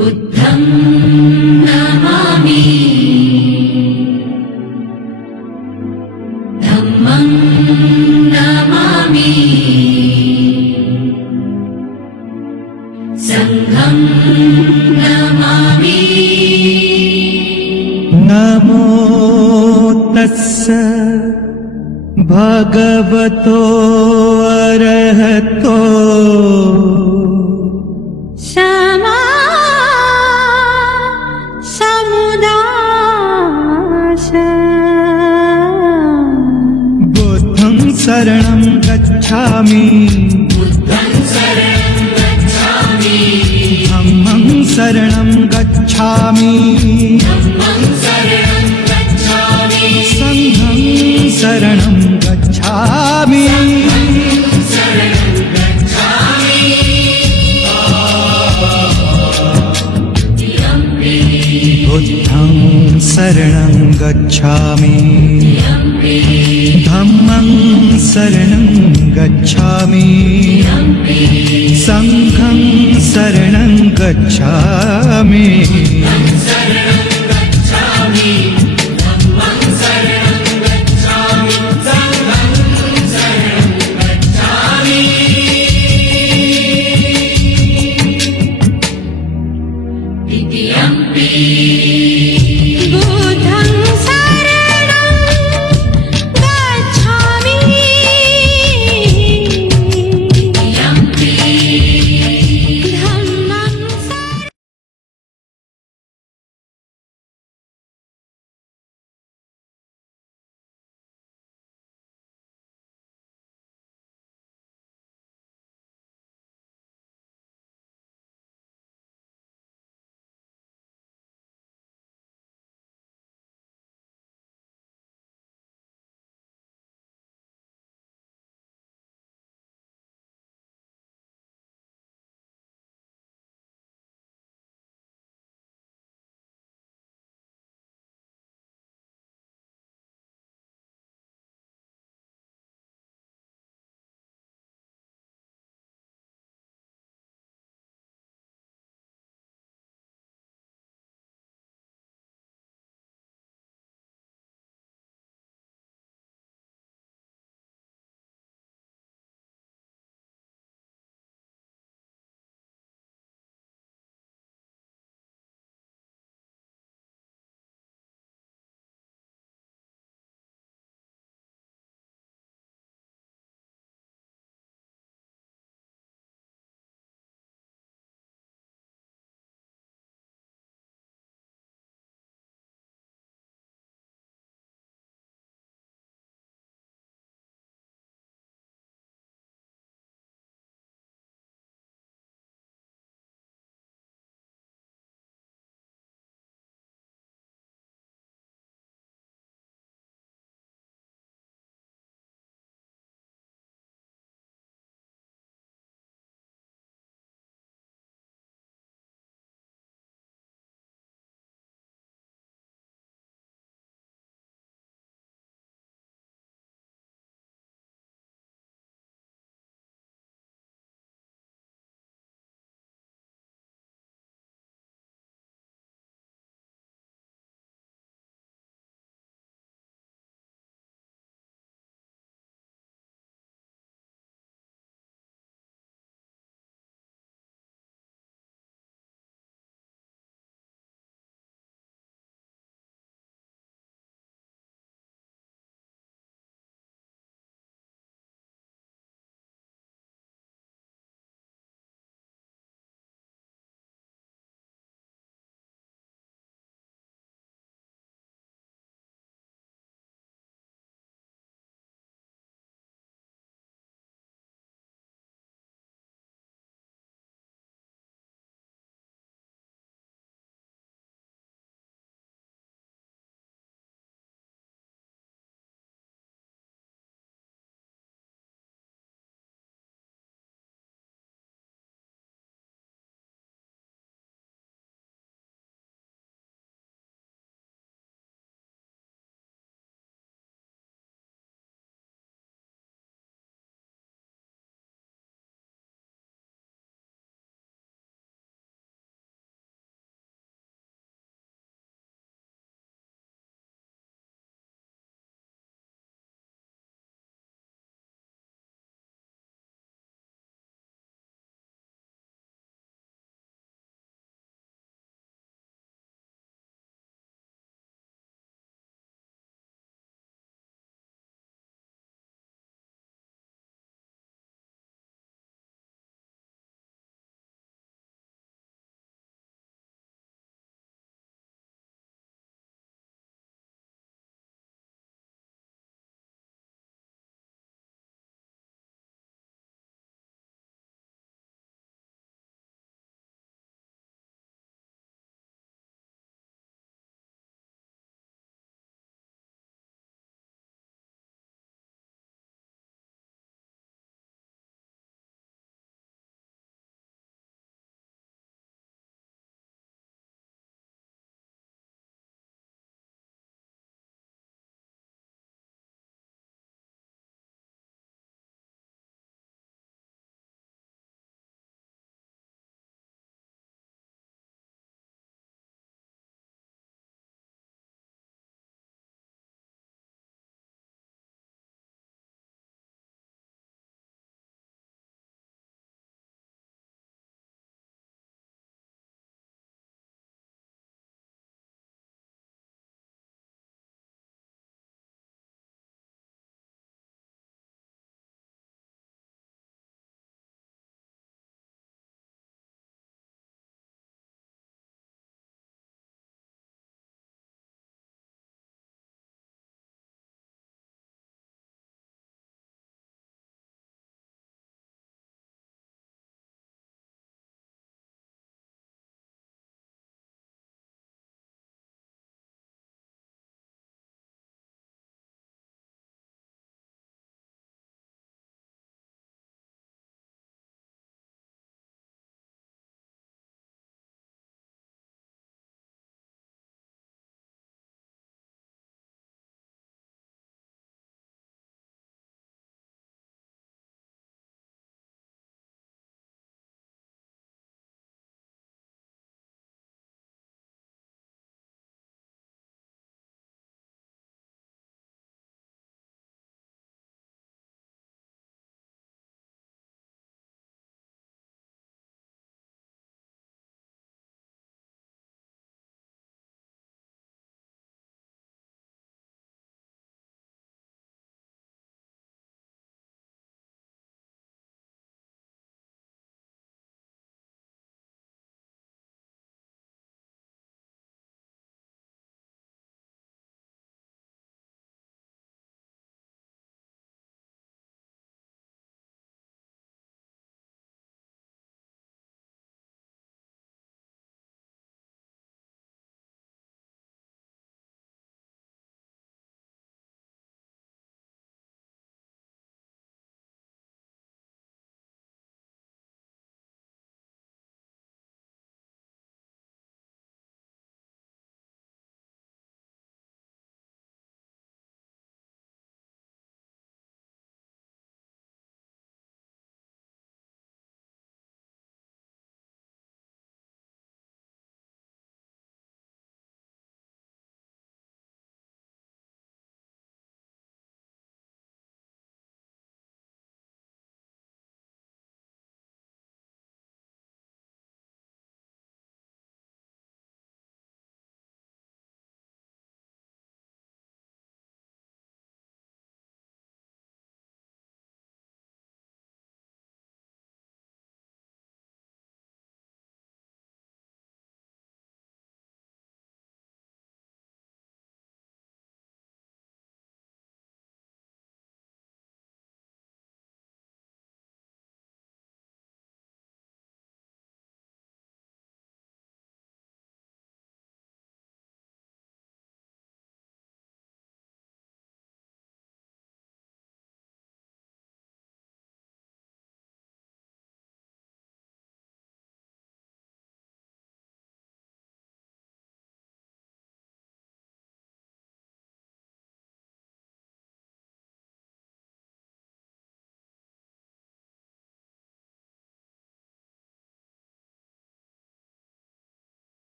बुद्धं नमामि धम्मं नमामि संघं नमामि। नमो तस्स भगवतो अरहतो सम्मा सम्बुद्धास्स। बुद्धं शरणं गच्छामि धम्मं शरणं गच्छामि संघं शरणं गच्छामि। बुद्धं शरणं गच्छामि धम्मं शरणं गच्छामि संघं शरणं गच्छामि।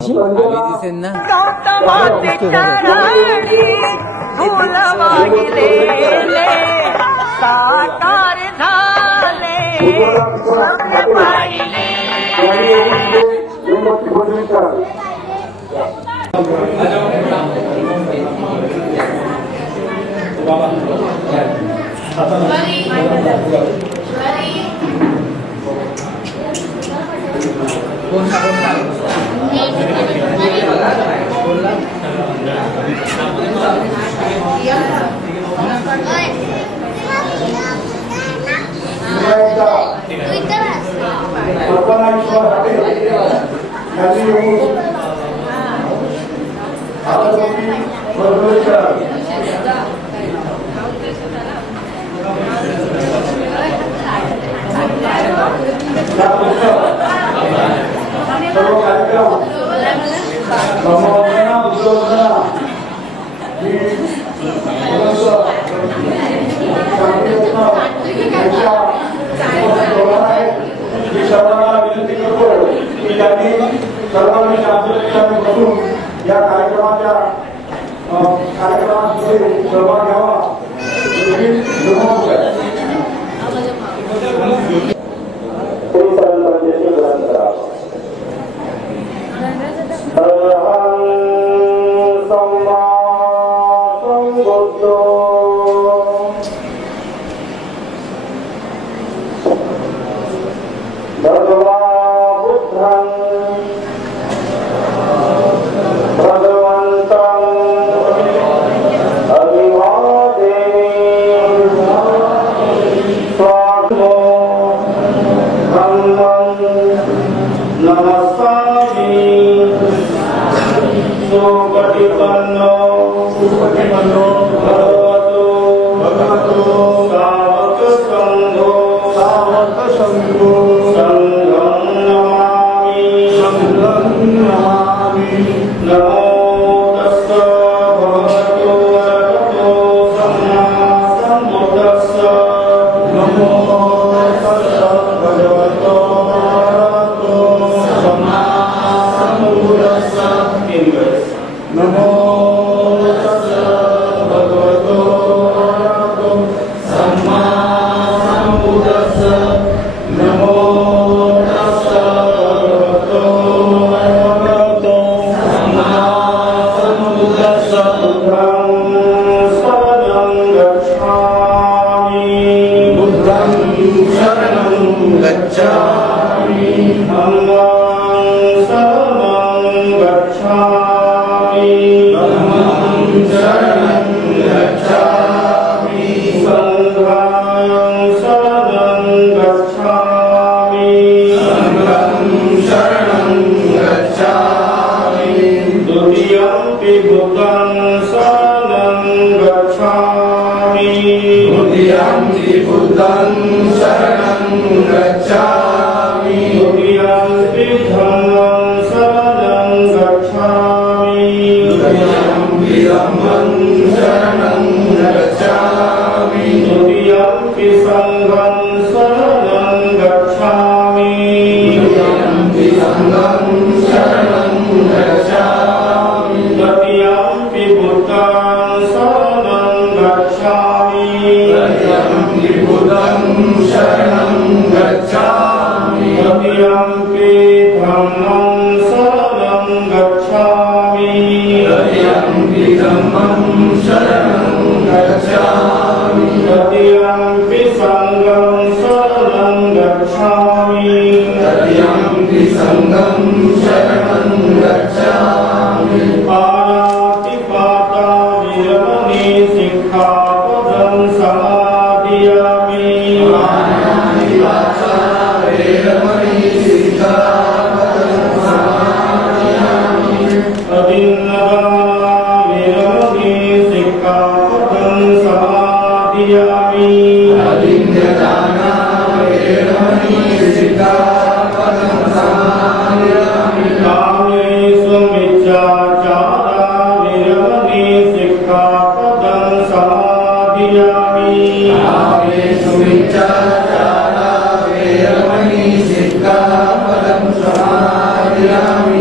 दिसेन ना साकार झाले सर्वांनी शांततेने बसून या कार्यक्रमात सहभाग घ्यावा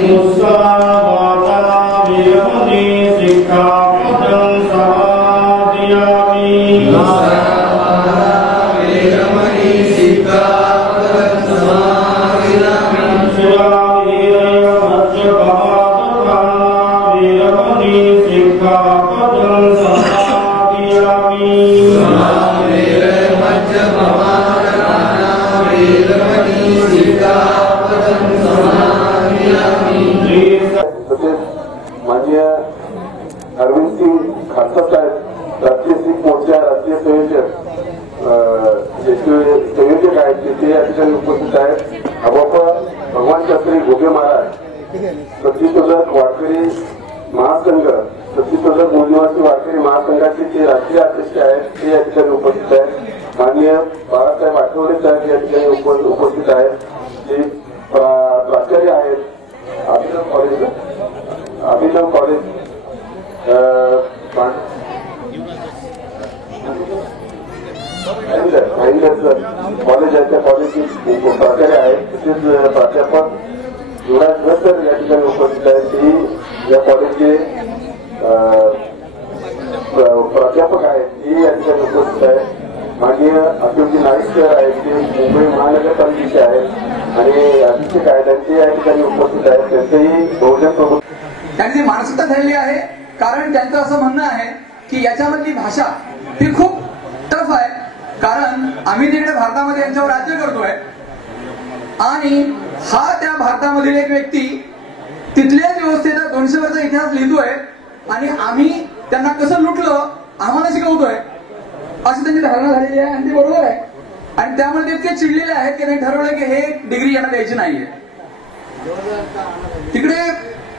Musa माननीय अरविंद सिंग खालसा साहेब, राष्ट्रीय सिख मोर्चा राष्ट्रीय संयोजक आहेत, ते या ठिकाणी उपस्थित आहेत. अबापा भगवान शास्त्री घोगे महाराज, सतीशोधक वारकरी महासंघ, सतीशोधक मूलनिवासी वारकरी महासंघाचे ते राष्ट्रीय अध्यक्ष आहेत, ते या ठिकाणी उपस्थित आहेत. माननीय बाळासाहेब आठवले साहेब या ठिकाणी उपस्थित आहेत. ते प्राचार्य आहेत अभिनव कॉलेज कॉलेज आहे, त्या कॉलेजचे प्राचार्य आहेत. तसेच प्राध्यापक युवराज भट्टर या ठिकाणी उपस्थित आहेत, ते या कॉलेजचे प्राध्यापक आहेत, ते या ठिकाणी उपस्थित आहेत. माननीय अतुलजी नाईक सर आहेत, ते मुंबई महानगरपालिकेचे आहेत आणि अध्यक्ष कायद्यांचे या ठिकाणी उपस्थित आहेत. त्यांचेही बहुजन प्रभू त्यांची मानसिकता झालेली आहे. कारण त्यांचं असं म्हणणं आहे की याच्यामधली भाषा ही खूप टफ आहे. कारण आम्ही तिकडे भारतामध्ये यांच्यावर राज्य करतोय आणि हा त्या भारतामधील एक व्यक्ती तिथल्या व्यवस्थेचा 200 वर्षाचा इतिहास लिहितोय आणि आम्ही त्यांना कसं लुटलं आम्हाला शिकवतोय अशी त्यांची धारणा झालेली आहे. आणि ते बरोबर आहे. आणि त्यामुळे ते इतके चिडलेले आहेत की त्यांनी ठरवलं की हे डिग्री यांना द्यायची नाहीये. तिकडे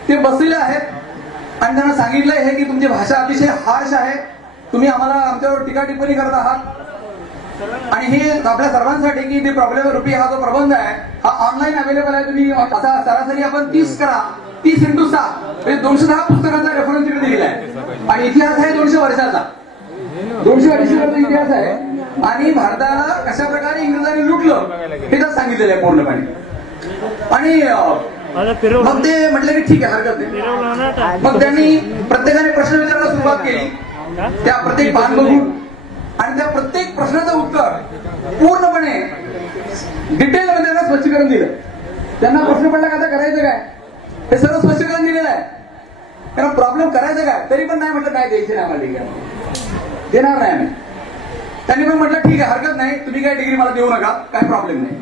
ते बसलेले आहेत आणि त्यांना सांगितलंय हे की तुमची भाषा अतिशय हार्श आहे, तुम्ही आम्हाला आमच्यावर टीका टिप्पणी करत आहात. आणि हे आपल्या सर्वांसाठी की ते प्रॉब्लेम रुपी हा जो प्रबंध आहे हा ऑनलाईन अवेलेबल आहे. तुम्ही आता सरासरी आपण 30 करा, 30 × 6 म्हणजे 210 पुस्तकांचा रेफरन्स तिकडे दिलेला आहे. आणि इतिहास आहे 200 वर्षाचा, 200-250 वर्षाचा इतिहास आहे. आणि भारताला कशा प्रकारे इंग्रजांनी लुटलं हे तर सांगितलेलं आहे पूर्णपणे. आणि मग ते म्हटलं की ठीक आहे, हरकत नाही. मग त्यांनी प्रत्येकाने प्रश्न विचारायला सुरुवात केली, त्या प्रत्येक पान बघून. आणि त्या प्रत्येक प्रश्नाचं उत्तर पूर्णपणे डिटेलमध्ये त्यांना स्पष्टीकरण दिलं. त्यांना प्रश्न पडला का आता करायचं काय, हे सर्व स्पष्टीकरण दिलेलं आहे. त्यांना प्रॉब्लेम करायचं काय, तरी पण नाही म्हटलं, काय द्यायचे नाही आम्हाला डिग्री, देणार नाही आम्ही. त्यांनी पण म्हटलं ठीक आहे, हरकत नाही, तुम्ही काय डिग्री मला देऊ नका, काय प्रॉब्लेम नाही.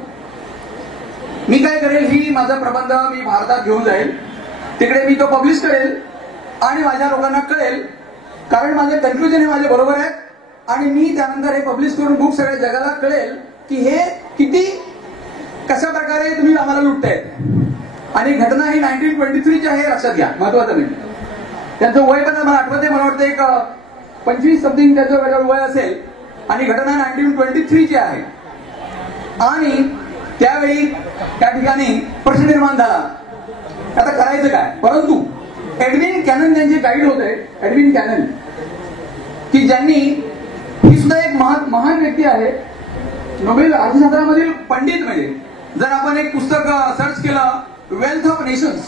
मी काय करेल, ही माझा प्रबंध मी भारतात घेऊन जाईल, तिकडे मी तो पब्लिश करेल आणि माझ्या लोकांना कळेल. कारण माझे कन्क्लुजन हे माझे बरोबर आहेत. आणि मी त्यानंतर हे पब्लिश करून बुक सगळ्या जगाला कळेल की हे किती कशा प्रकारे तुम्ही आम्हाला लुटतायत. आणि घटना ही 1923 आहे, लक्षात घ्या, महत्वाचं नाही. त्यांचं वय पण मला आठवत आहे, मला वाटतं एक 25 समथिंग त्याचं वय असेल. आणि घटना 1923 आहे. आणि त्यावेळी त्या ठिकाणी प्रश्न निर्माण झाला, आता करायचं काय. परंतु एडविन कॅनन त्यांचे गाईड होते, एडविन कॅनन, की ज्यांनी, ही सुद्धा एक महान व्यक्ती आहे, नोबेल अर्थशास्त्रामधील पंडित. म्हणजे जर आपण एक पुस्तक सर्च केलं, wealth of nations,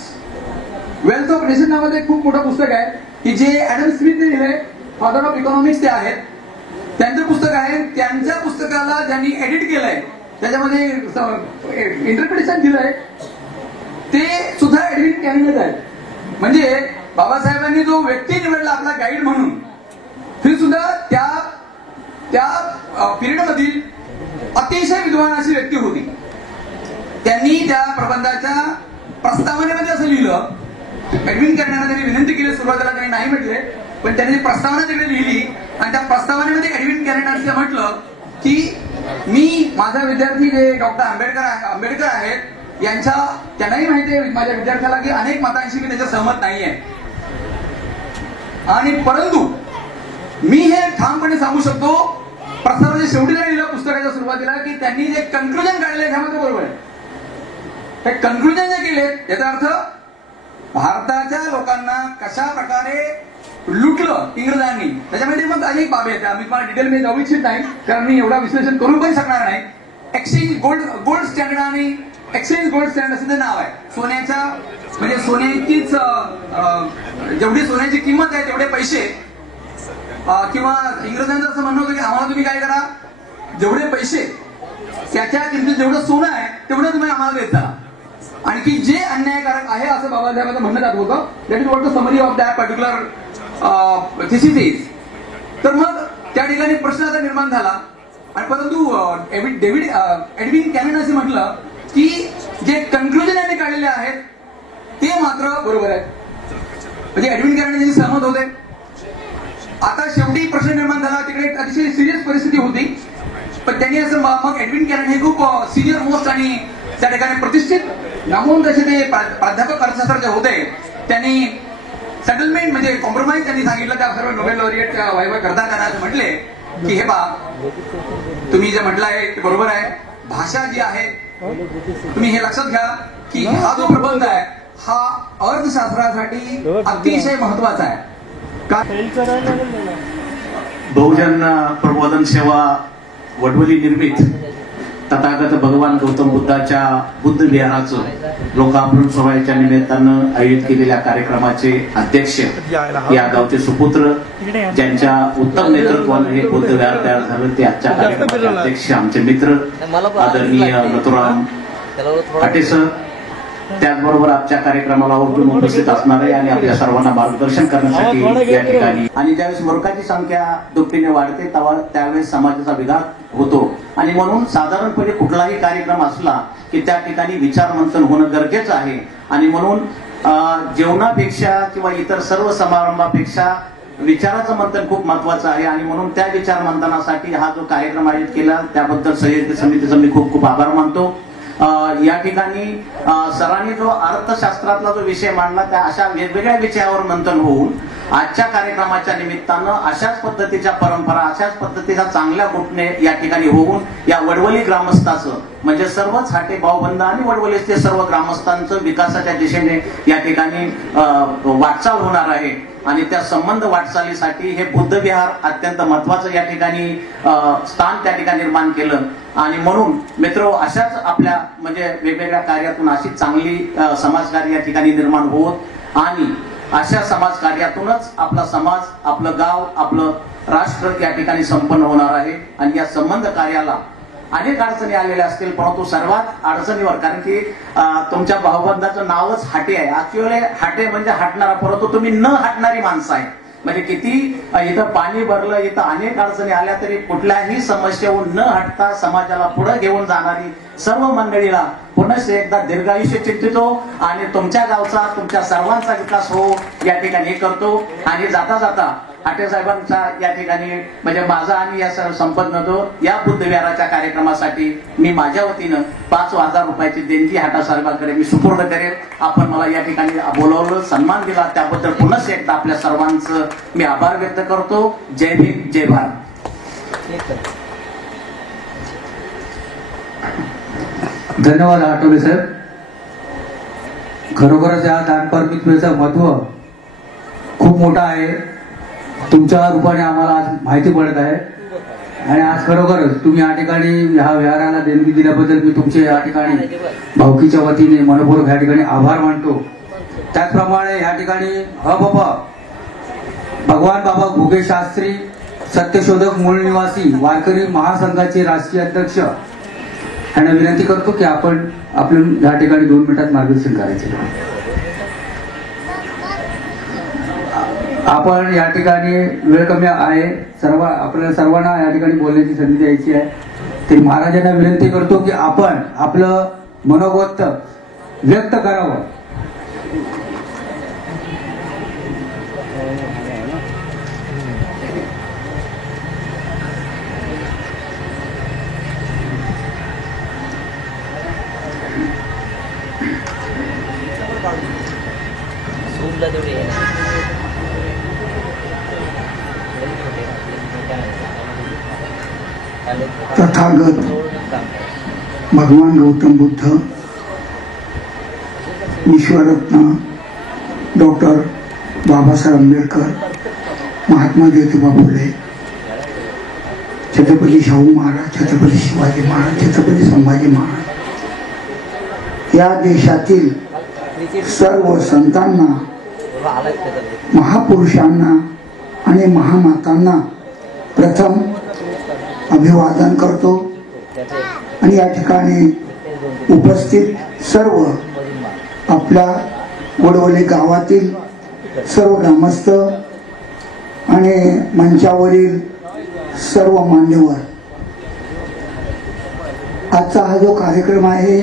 wealth of nation नावाचं एक खूप मोठं पुस्तक आहे की जे ऍडम स्मिथने लिहिलंय, फादर ऑफ इकॉनॉमिक्स ते आहेत. त्यांचं पुस्तक आहे. त्यांच्या पुस्तकाला ज्यांनी एडिट केलंय, त्याच्यामध्ये इंटरप्रिटेशन दिलंय, ते सुद्धा एडविन कॅननच आहेत. म्हणजे बाबासाहेबांनी जो व्यक्ती निवडला आपला गाईड म्हणून, ही सुद्धा त्या पिरियड मधील अतिशय विद्वान अशी व्यक्ती होती. त्यांनी त्या प्रबंधाच्या प्रस्तावनेमध्ये असं लिहिलं, एडविन कॅननला त्यांनी विनंती केली, सुरुवातीला त्यांनी नाही म्हटले, पण त्यांनी प्रस्तावना तिकडे लिहिली. आणि त्या प्रस्तावनेमध्ये एडविन कॅनन असं म्हटलं की मी, माझा विद्यार्थी जे डॉक्टर आंबेडकर आहेत, त्यांनाही माहिती आहे माझ्या विद्यार्थ्याला की अनेक मतांशी मी त्याच्या सहमत नाहीये. आणि परंतु मी हे ठामपणे सांगू शकतो, प्रस्तावनेच्या शेवटी जरी लिहिलं पुस्तकाच्या सुरुवातीला, की त्यांनी जे कन्क्लुजन काढले त्यामध्ये बरोबर आहे. हे कन्क्लुजन जे केले याचा अर्थ भारताच्या लोकांना कशा प्रकारे लुटलं इंग्रजांनी, त्याच्यामध्ये मग अनेक बाबी आहेत. मी तुम्हाला डिटेलमध्ये जाऊ इच्छित नाही, कारण मी एवढा विश्लेषण करू पण शकणार नाही. एक्सचेंज गोल्ड स्टँडर्ड आणि एक्सचेंज गोल्ड स्टँड असं ते नाव आहे. सोन्याच्या म्हणजे सोन्याचीच जेवढी सोन्याची किंमत आहे तेवढे पैसे, किंवा इंग्रजांचं असं म्हणणं होतं की आम्हाला तुम्ही काय करा, जेवढे पैसे त्याच्या किमतीत जेवढं सोनं आहे तेवढं तुम्ही आम्हाला देत जा. आणखी जे अन्यायकारक आहे असं बाबासाहेबांचं म्हणणं जात होतं. That is what the summary of that particular thesis is. तर मग त्या ठिकाणी प्रश्न आता निर्माण झाला. आणि परंतु एडविन कॅनन असे म्हटलं की जे कन्क्लुजन यांनी काढलेले आहेत ते मात्र बरोबर आहेत. म्हणजे एडविन कॅनन यांनी सहमत होते. आता शेवटी प्रश्न निर्माण झाला, तिकडे एक अतिशय सिरियस परिस्थिती होती. पण त्यांनी असं मग एडविन कॅनन हे खूप सिनियर मोस्ट आणि त्या ठिकाणी प्रतिष्ठित नामवंत असे ते प्राध्यापक अर्थशास्त्राचे होते. त्यांनी सेटलमेंट म्हणजे कॉम्प्रोमाइज त्यांनी सांगितलं. त्या सर्व नोबेल लॉरिएट वायवा करता त्यांना असं म्हटले की हे तुम्ही जे म्हटलं आहे ते बरोबर आहे. भाषा जी आहे तुम्ही हे लक्षात घ्या की हा जो प्रबंध आहे हा अर्थशास्त्रासाठी अतिशय महत्वाचा आहे. बहुजन प्रबोधन सेवा वडवली निर्मित तथागत भगवान गौतम बुद्धाच्या बुद्ध विहाराचं लोकार्पण सोहळ्याच्या निमित्तानं आयोजित केलेल्या कार्यक्रमाचे अध्यक्ष या गावचे सुपुत्र ज्यांच्या उत्तम नेतृत्वानं हे बुद्ध विहार तयार झालं ते आजच्या कार्यक्रमाचे अध्यक्ष आमचे मित्र आदरणीय नथुराम आटे सर. त्याचबरोबर आजच्या कार्यक्रमाला उपस्थित असणारे आणि आपल्या सर्वांना मार्गदर्शन करण्यासाठी या ठिकाणी. आणि ज्यावेळेस मूर्खाची संख्या दुपटीने वाढते त्यावेळेस समाजाचा विघात होतो. आणि म्हणून साधारणपणे कुठलाही कार्यक्रम असला की त्या ठिकाणी विचार मंथन होणं गरजेचं आहे. आणि म्हणून जेवणापेक्षा किंवा इतर सर्व समारंभापेक्षा विचाराचं मंथन खूप महत्वाचं आहे. आणि म्हणून त्या विचार मंथनासाठी हा जो कार्यक्रम आयोजित केला त्याबद्दल संयोजक समितीचा मी खूप खूप आभार मानतो. या ठिकाणी सरांनी जो अर्थशास्त्रातला जो विषय मांडला त्या अशा वेगवेगळ्या विषयावर मंथन होऊन आजच्या कार्यक्रमाच्या निमित्तानं अशाच पद्धतीच्या परंपरा अशाच पद्धतीच्या चांगल्या घटने या ठिकाणी होऊन या वडवली ग्रामस्थाचं म्हणजे सर्वच हाटे भाऊबंद आणि वडवलीचे सर्व ग्रामस्थांचं विकासाच्या दिशेने या ठिकाणी वाटचाल होणार आहे. आणि त्या संबंध वाटचालीसाठी हे बुद्ध विहार अत्यंत महत्वाचं या ठिकाणी स्थान त्या ठिकाणी निर्माण केलं. आणि म्हणून मित्र अशाच आपल्या म्हणजे वेगवेगळ्या कार्यातून अशी चांगली समाजकार्य या ठिकाणी निर्माण होत आणि अशा समाज कार्यातूनच आपला समाज आपलं गाव आपलं राष्ट्र या ठिकाणी संपन्न होणार आहे. आणि या संबंध कार्याला अनेक अडचणी आलेल्या असतील परंतु सर्वात अडचणीवर कारण की तुमच्या भाऊबंधाचं नावच हाटे आहे. ऍक्च्युअली हाटे म्हणजे हटणारा परंतु तुम्ही न हटणारी माणसं आहे. म्हणजे किती इथं पाणी भरलं इथं अनेक अडचणी आल्या तरी कुठल्याही समस्येहून न हटता समाजाला पुढे घेऊन जाणारी सर्व मंडळीला पुन्हा एकदा दीर्घायुष्य चिंतितो आणि तुमच्या गावचा तुमच्या सर्वांचा विकास हो या ठिकाणी करतो. आणि जाता जाता हाटे साहेबांचा या ठिकाणी म्हणजे माझा आणि या सर्व संपन्न होतो. या बुद्ध विहाराच्या कार्यक्रमासाठी मी माझ्या वतीनं 5,000 रुपयाची देणगी हाटा साहेबांकडे मी सुपूर्द करेन. आपण मला या ठिकाणी बोलवलं सन्मान दिला त्याबद्दल पुन्हा एकदा आपल्या सर्वांचं मी आभार व्यक्त करतो. जय भीम जय भारत. धन्यवाद आठवले साहेब. खरोखरच या दानपरमितेचं महत्व खूप मोठं आहे. तुमच्या रूपाने आम्हाला आज माहिती पडत आहे. आणि आज खरोखरच तुम्ही या ठिकाणी ह्या विहाराला देणगी दिल्याबद्दल मी तुमचे या ठिकाणी भावकीच्या वतीने मनपूर्वक या ठिकाणी आभार मानतो. त्याचप्रमाणे या ठिकाणी भगवान बाबा घुगे शास्त्री सत्यशोधक मूळ निवासी वारकरी महासंघाचे राष्ट्रीय अध्यक्ष यांना विनंती करतो की आपण आपलं या ठिकाणी 2 मिनिटात मार्गदर्शन करायचे. आपण या ठिकाणी वेळ कमी आहे आपल्याला सर्वांना या ठिकाणी बोलण्याची संधी द्यायची आहे. तरी महाराजांना विनंती करतो की आपण आपलं मनोगत व्यक्त करावं. तथागत भगवान गौतम बुद्ध विश्वरत्न डॉक्टर बाबासाहेब आंबेडकर महात्मा ज्योतिबा फुले छत्रपती शाहू महाराज छत्रपती शिवाजी महाराज छत्रपती संभाजी महाराज या देशातील सर्व संतांना, महापुरुषांना आणि महामातांना प्रथम अभिवादन करतो आणि या ठिकाणी उपस्थित सर्व आपल्या वडवली गावातील सर्व ग्रामस्थ आणि मंचावरील सर्व मान्यवर, आजचा हा जो कार्यक्रम आहे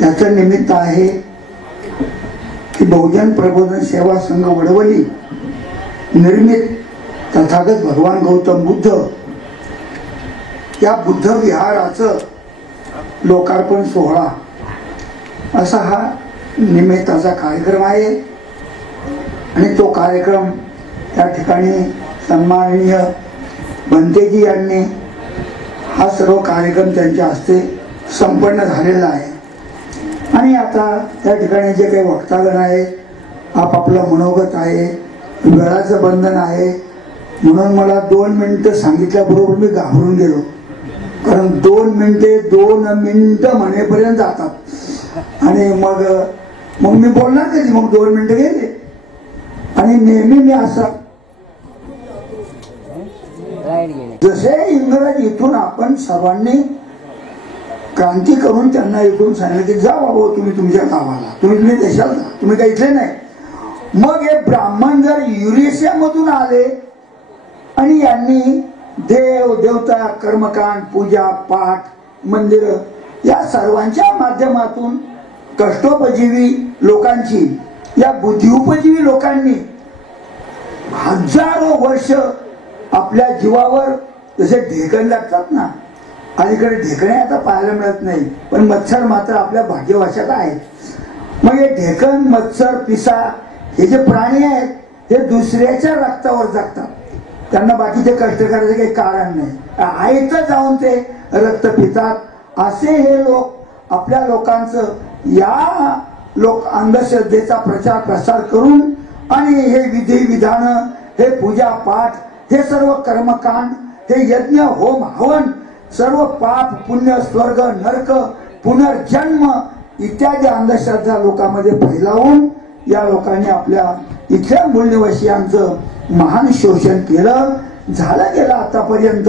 याचं निमित्त आहे की बहुजन प्रबोधन सेवा संघ वडवली निर्मित तथागत भगवान गौतम बुद्ध या बुद्ध विहाराचं लोकार्पण सोहळा असा हा निमित्ताचा कार्यक्रम आहे आणि तो कार्यक्रम या ठिकाणी सन्माननीय बनतेजी यांनी हा सर्व कार्यक्रम त्यांच्या हस्ते संपन्न झालेला आहे आणि आता त्या ठिकाणी जे काही वक्तागण आहे, आपापलं मनोगत आहे, वेळाचं बंधन आहे, म्हणून मला 2 मिनिटं सांगितल्याबरोबर मी घाबरून गेलो, कारण 2 मिनिटं म्हणेपर्यंत जातात आणि मग मी बोलणार कधी, मग 2 मिनिटं गेले. आणि नेहमी मी असं जसे इंग्रज इथून आपण सर्वांनी क्रांती करून त्यांना इथून सांगितलं की जा बाबा तुम्ही तुमच्या गावाला, तुम्ही देशाला जा, तुम्ही काही इथले नाही. मग हे ब्राह्मण जर युरेशिया मधून आले आणि यांनी देव देवता कर्मकांड पूजा पाठ मंदिर या सर्वांच्या माध्यमातून कष्टोपजीवी लोकांची, या बुद्धिउपजीवी लोकांनी हजारो वर्ष आपल्या जीवावर जसे ढेकण लागतात ना, अलीकडे ढेकणे आता पाहायला मिळत नाही, पण मच्छर मात्र आपल्या भाग्यवशात आहेत. मग हे ढेकण, मच्छर, पिसा हे जे प्राणी आहेत हे दुसऱ्याच्या रक्तावर जगतात, त्यांना बाकीचे कष्ट करायचे काही कारण नाही, आईचं जाऊन ते रक्त पितात. असे हे लोक आपल्या लोकांचं या अंधश्रद्धेचा प्रचार प्रसार करून आणि हे विधी विधान, हे पूजा पाठ, हे सर्व कर्मकांड, हे यज्ञ होम हवन, सर्व पाप पुण्य स्वर्ग नरक पुनर्जन्म इत्यादी अंधश्रद्धा लोकांमध्ये फैलावून या लोकांनी आपल्या इथल्या मूलनिवासियांचं महान शोषण केलं. झालं गेलं आतापर्यंत,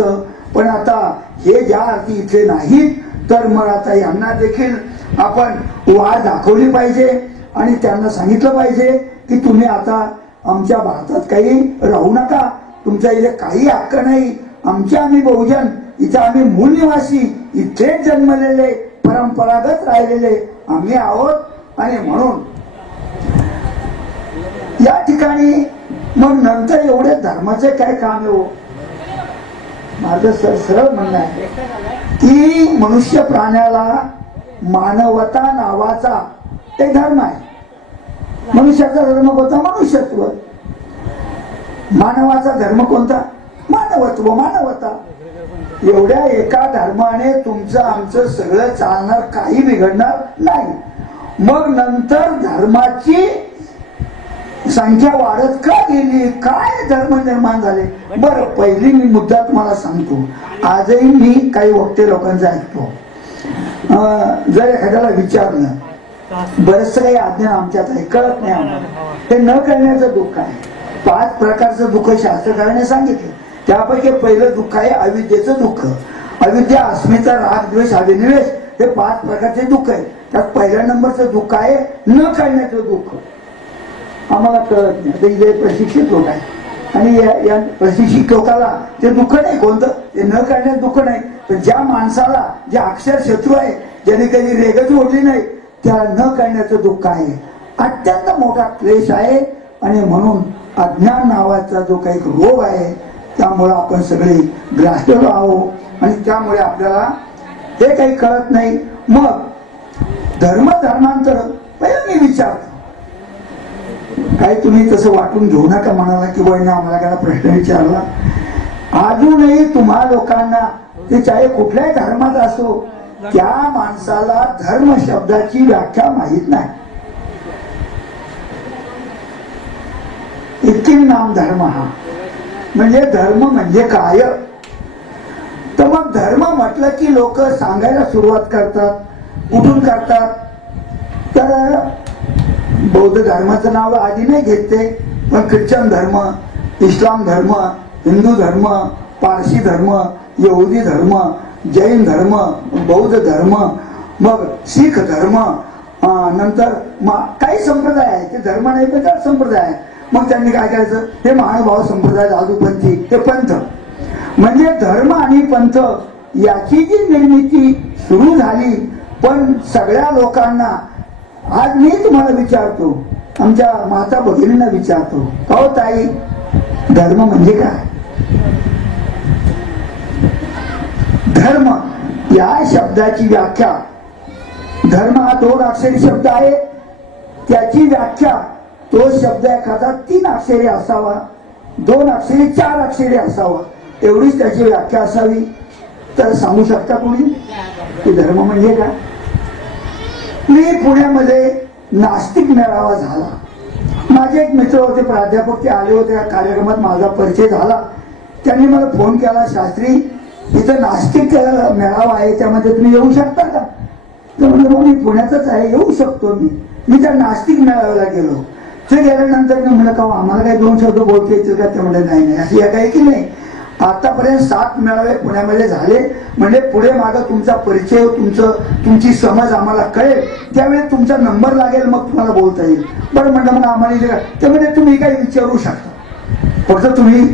पण आता हे ज्या अर्थी इथले नाहीत तर मग आता यांना देखील आपण वाट दाखवली पाहिजे आणि त्यांना सांगितलं पाहिजे की तुम्ही आता आमच्या भारतात काही राहू नका, तुमचा इथे काही हक्क नाही, आम्ही बहुजन इथे आम्ही मूळ निवासी, इथेच जन्मलेले परंपरागत राहिलेले आम्ही आहोत. आणि म्हणून या ठिकाणी मग नंतर एवढे धर्माचे काय काम आहे हो? माझं सरळ म्हणणं आहे की मनुष्य प्राण्याला मानवता नावाचा एक धर्म आहे. मनुष्याचा धर्म कोणता? मनुष्यत्व. मानवाचा धर्म कोणता? मानवत्व, मानवता. एवढ्या एका धर्माने तुमचं आमचं सगळं चालणार, काही बिघडणार नाही. मग नंतर धर्माची संख्या वाढत का गेली? काय धर्म निर्माण झाले? बरं, पहिली मी मुद्दा तुम्हाला सांगतो. आजही मी काही वक्ते लोकांचं ऐकतो. जर एखाद्याला विचारलं, बरंच काही अज्ञान आमच्यात आहे, कळत नाही आम्हाला, ते न कळण्याचं दुःख आहे. 5 प्रकारचं दुःख शास्त्रकाराने सांगितलं. त्यापैकी पहिलं दुःख आहे अविद्येचं दुःख. अविद्या, अस्मिता, राग, द्वेष, अभिनिवेश हे 5 प्रकारचे दुःख आहे. त्यात पहिल्या नंबरचं दुःख आहे न कळण्याचं दुःख. आम्हाला कळत नाही. आता इथे प्रशिक्षित लोक आहेत आणि या प्रशिक्षित लोकांना ते दुःख नाही कोणतं, ते न कळण्याचं दुःख नाही. पण ज्या माणसाला जे अक्षर शत्रू आहे, ज्याने कधी रेगच ओढली नाही, त्याला न कळण्याचं दुःख आहे. अत्यंत मोठा क्लेश आहे. आणि म्हणून अज्ञान नावाचा जो काही रोग आहे त्यामुळे आपण सगळे ग्रासलेलो आहोत आणि त्यामुळे आपल्याला हे काही कळत नाही. मग धर्मांतर पहिलं मी विचारतो, काही तुम्ही तसं वाटून घेऊ नका म्हणाला की बाईंना आम्हाला काय प्रश्न विचारला. अजूनही तुम्हा लोकांना ते चाहे कुठल्याही धर्मात असो, त्या माणसाला धर्म शब्दाची व्याख्या माहीत नाही. इतकिं नाम धर्म हा म्हणजे धर्म म्हणजे काय? तर मग धर्म म्हटलं की लोक सांगायला सुरुवात करतात कुठून करतात? तर बौद्ध धर्माचं नाव आधी नाही घेत ते, पण ख्रिश्चन धर्म, इस्लाम धर्म, हिंदू धर्म, पारशी धर्म, यहुदी धर्म, जैन धर्म, बौद्ध धर्म, मग शीख धर्म, नंतर काही संप्रदाय आहे ते धर्म नाही पण त्यात संप्रदाय आहे. मग त्यांनी काय करायचं, हे महानुभाव संप्रदाय साधूपंथी हे पंथ. म्हणजे धर्म आणि पंथ याची जी निर्मिती सुरू झाली. पण सगळ्या लोकांना आज मी तुम्हाला विचारतो, आमच्या माता भगिनींना विचारतो, हो ताई, धर्म म्हणजे काय? धर्म या शब्दाची व्याख्या, धर्म हा 2 अक्षरी शब्द आहे, त्याची व्याख्या तो शब्द एखादा 3 अक्षरी असावा, 2 अक्षरी 4 अक्षरी असावा, एवढीच त्याची व्याख्या असावी. तर सांगू शकता कोणी की धर्म म्हणजे काय? मी पुण्यामध्ये नास्तिक मेळावा झाला, माझे एक मित्र होते प्राध्यापक, ते आले होते. या कार्यक्रमात माझा परिचय झाला. त्यांनी मला फोन केला, शास्त्री इथं नास्तिक मेळावा आहे, त्यामध्ये तुम्ही येऊ शकता का? तर म्हणलं मी पुण्यातच आहे, येऊ शकतो. मी त्या नास्तिक मेळाव्याला गेलो. ते गेल्यानंतर मी म्हणलं का आम्हाला काही 2 शब्द बोलता येतील का? ते म्हणलं नाही, अशी काही की नाही. आतापर्यंत 7 मेळावे पुण्यामध्ये झाले. म्हणजे पुढे मागं तुमचा परिचय, तुमची समज आम्हाला कळेल, त्यावेळी तुमचा नंबर लागेल, मग तुम्हाला बोलता येईल. बरं म्हणलं मग आम्हाला ते म्हणजे तुम्ही काही विचारू शकता, फक्त तुम्ही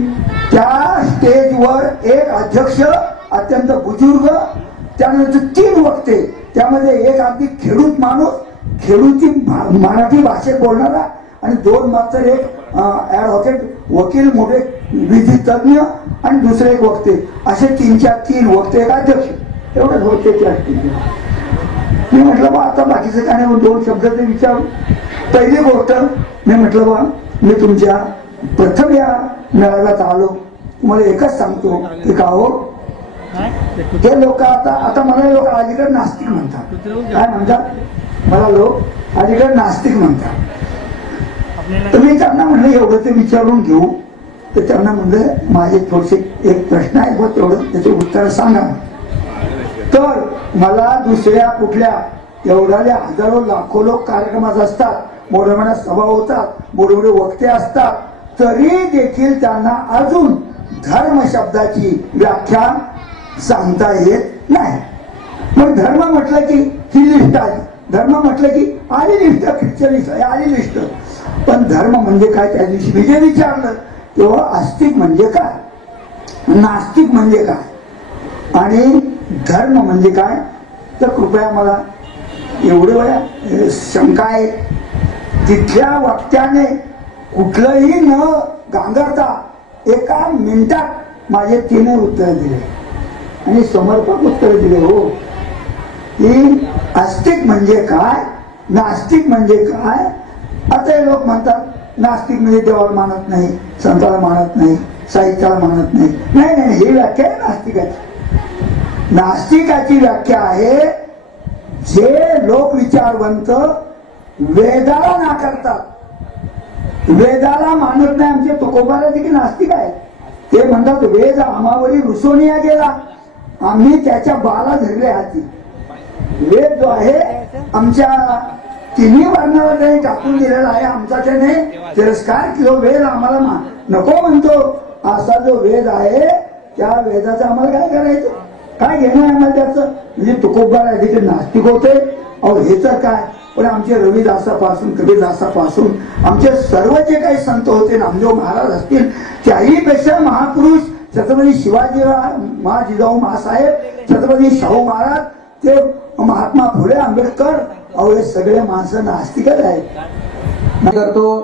त्या स्टेजवर एक अध्यक्ष, अत्यंत बुजुर्ग, त्यानंतर 3 वक्ते, त्यामध्ये एक अगदी खेडूत माणूस, खेडूती मराठी भाषेत बोलणारा, आणि 2 मात्र एक ऍडव्होकेट, वकील, मोठे विधी तज्ञ, आणि दुसरे एक वक्ते, असे 3 वक्ते, एक अध्यक्ष, एवढेच होते त्या स्टेजवर. मी म्हटलं बा आता बाकीचं काय नाही, 2 शब्द ते विचारू. पहिली गोष्ट मी म्हटलं बा, मी तुमच्या प्रथम या मेळाव्यात आलो, तुम्हाला एकच सांगतो की का हो, ते लोक आता मला लोक अलीकडे नास्तिक म्हणतात. काय म्हणतात? मला लोक अलीकडे नास्तिक म्हणतात. तर मी त्यांना म्हणलं एवढं ते विचारून घेऊ. तर त्यांना म्हणलं माझे थोडेसे एक प्रश्न आहे, बघ तेवढं त्याचे उत्तर सांगा. तर मला दुसऱ्या कुठल्या एवढ्या हजारो लाखो लोक कार्यक्रमात असतात, मोठ्या मोठ्या सभा होतात, मोठे मोठे वक्ते असतात, तरी देखील त्यांना अजून धर्म शब्दाची व्याख्या सांगता येत नाही. मग धर्म म्हटलं की ही लिस्ट आली, धर्म म्हटलं की आली लिस्ट, ख्रिश्चन आली लिस्ट. पण धर्म म्हणजे काय? त्या दिवशी मी जे विचारलं तेव्हा आस्तिक म्हणजे काय, नास्तिक म्हणजे काय, आणि धर्म म्हणजे काय? तर कृपया मला एवढे वेळा शंका आहे. तिथल्या वक्त्याने कुठलंही न गांगरता 1 मिनिटात माझे 3 उत्तर दिले, आणि समर्पक उत्तर दिले. हो, की आस्तिक म्हणजे काय, नास्तिक म्हणजे काय? आता हे लोक म्हणतात नास्तिक म्हणजे देवाला मानत नाही, संताला मानत नाही, साहित्याला मानत नाही. नाही नाही, ही व्याख्या आहे नास्तिकाची. नास्तिकाची व्याख्या आहे जे लोक विचारवंत वेदाला नाकारतात, वेदाला मानत नाही. आमचे तुकोबाला देखील नास्तिक आहेत. ते म्हणतात वेद आम्हावरी रुसोनिया गेला, आम्ही त्याच्या बाला धरले हाती. वेद जो आहे आमच्या 3 वर्णाला त्यांनी टाकून दिलेला आहे, आमचा त्याने तिरस्कार किंवा वेद आम्हाला नको म्हणतो. असा जो वेद आहे त्या वेदाचं आम्हाला काय करायचं, काय घेणं आहे आम्हाला त्याचं? म्हणजे तुकोबाला देखील नास्तिक होते. अहो हे तर काय, पण आमचे रविदासापासून कबीरदासापासून आमचे सर्व जे काही संत होते, नामदेव महाराज असतील, त्याही पेक्षा महापुरुष छत्रपती शिवाजीराव महाजिजाऊ महासाहेब, छत्रपती शाहू महाराज, ते महात्मा फुले आंबेडकर, अहो हे सगळे माणसं नास्तिकच आहेत. करतो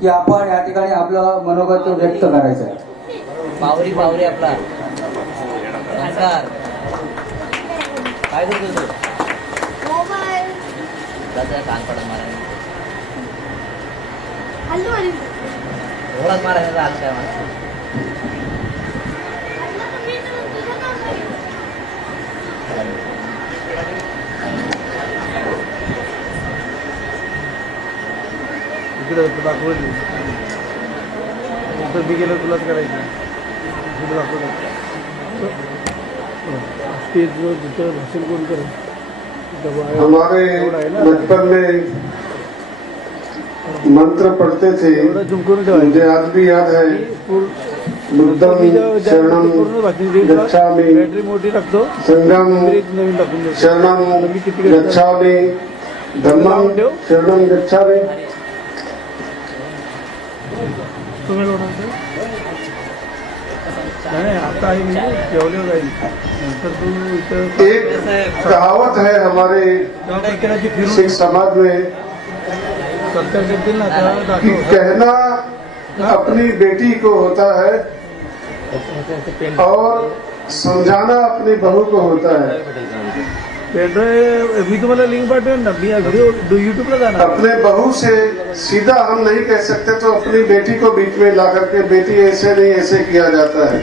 की आपण या ठिकाणी आपलं मनोगत व्यक्त करायचं आहे. पावरी आपला काय करतो कान पडत मारायला आज काय इकडे दाखवली मी गेलं तुलाच करायचं. दाखवलं स्टेजवर जिथं भाषण कोण करेल हमारे बचपन में मंत्र पढ़ते थे, मुझे आज भी याद है, बुद्धम शरणम गच्छामि, संघम शरणम गच्छामि, धम्मम शरणम गच्छामि। एक कहावत है हमारे सिख समाज में कि कहना अपनी बेटी को होता है और समझाना अपनी बहू को होता है। मी तुम्हाला लिंक पाठवेन ना, मी व्हिडिओ युट्यूबला जाणार। अपने बहू से सीधा हम नहीं कह सकते, तो अपनी बेटी को बीच में ला करके बेटी ऐसे नहीं ऐसे किया जाता है।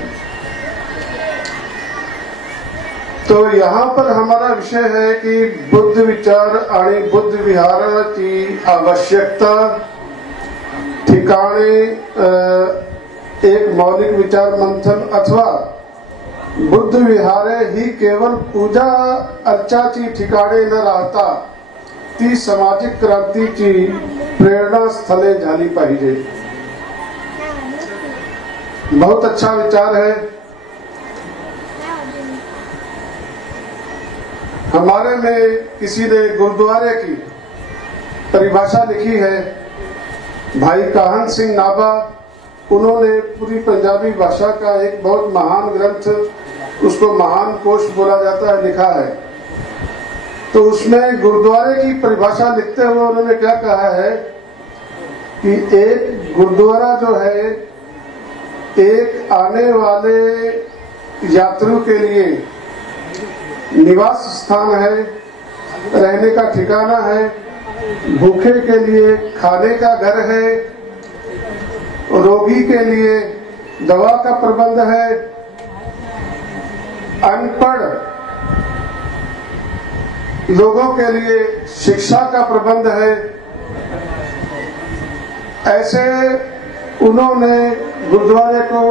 तो यहाँ पर हमारा विषय है कि बुद्ध विचार आणि बुद्ध विहाराची आवश्यकता, ठिकाणे एक मौलिक विचार मंथन अथवा बुद्ध विहारे ही केवळ पूजा अर्चाची ठिकाणे न राहता ती सामाजिक क्रांतीची प्रेरणास्थळे झाली पाहिजे। बहुत अच्छा विचार है। हमारे में किसी ने गुरुद्वारे की परिभाषा लिखी है, भाई काहन सिंह नाभा, उन्होंने पूरी पंजाबी भाषा का एक बहुत महान ग्रंथ, उसको महान कोश बोला जाता है, लिखा है। तो उसमें गुरुद्वारे की परिभाषा लिखते हुए उन्होंने क्या कहा है कि एक गुरुद्वारा जो है एक आने वाले यात्रियों के लिए निवास स्थान है, रहने का ठिकाना है, भूखे के लिए खाने का घर है, रोगी के लिए दवा का प्रबंध है, अनपढ़ लोगों के लिए शिक्षा का प्रबंध है। ऐसे उन्होंने गुरुद्वारे को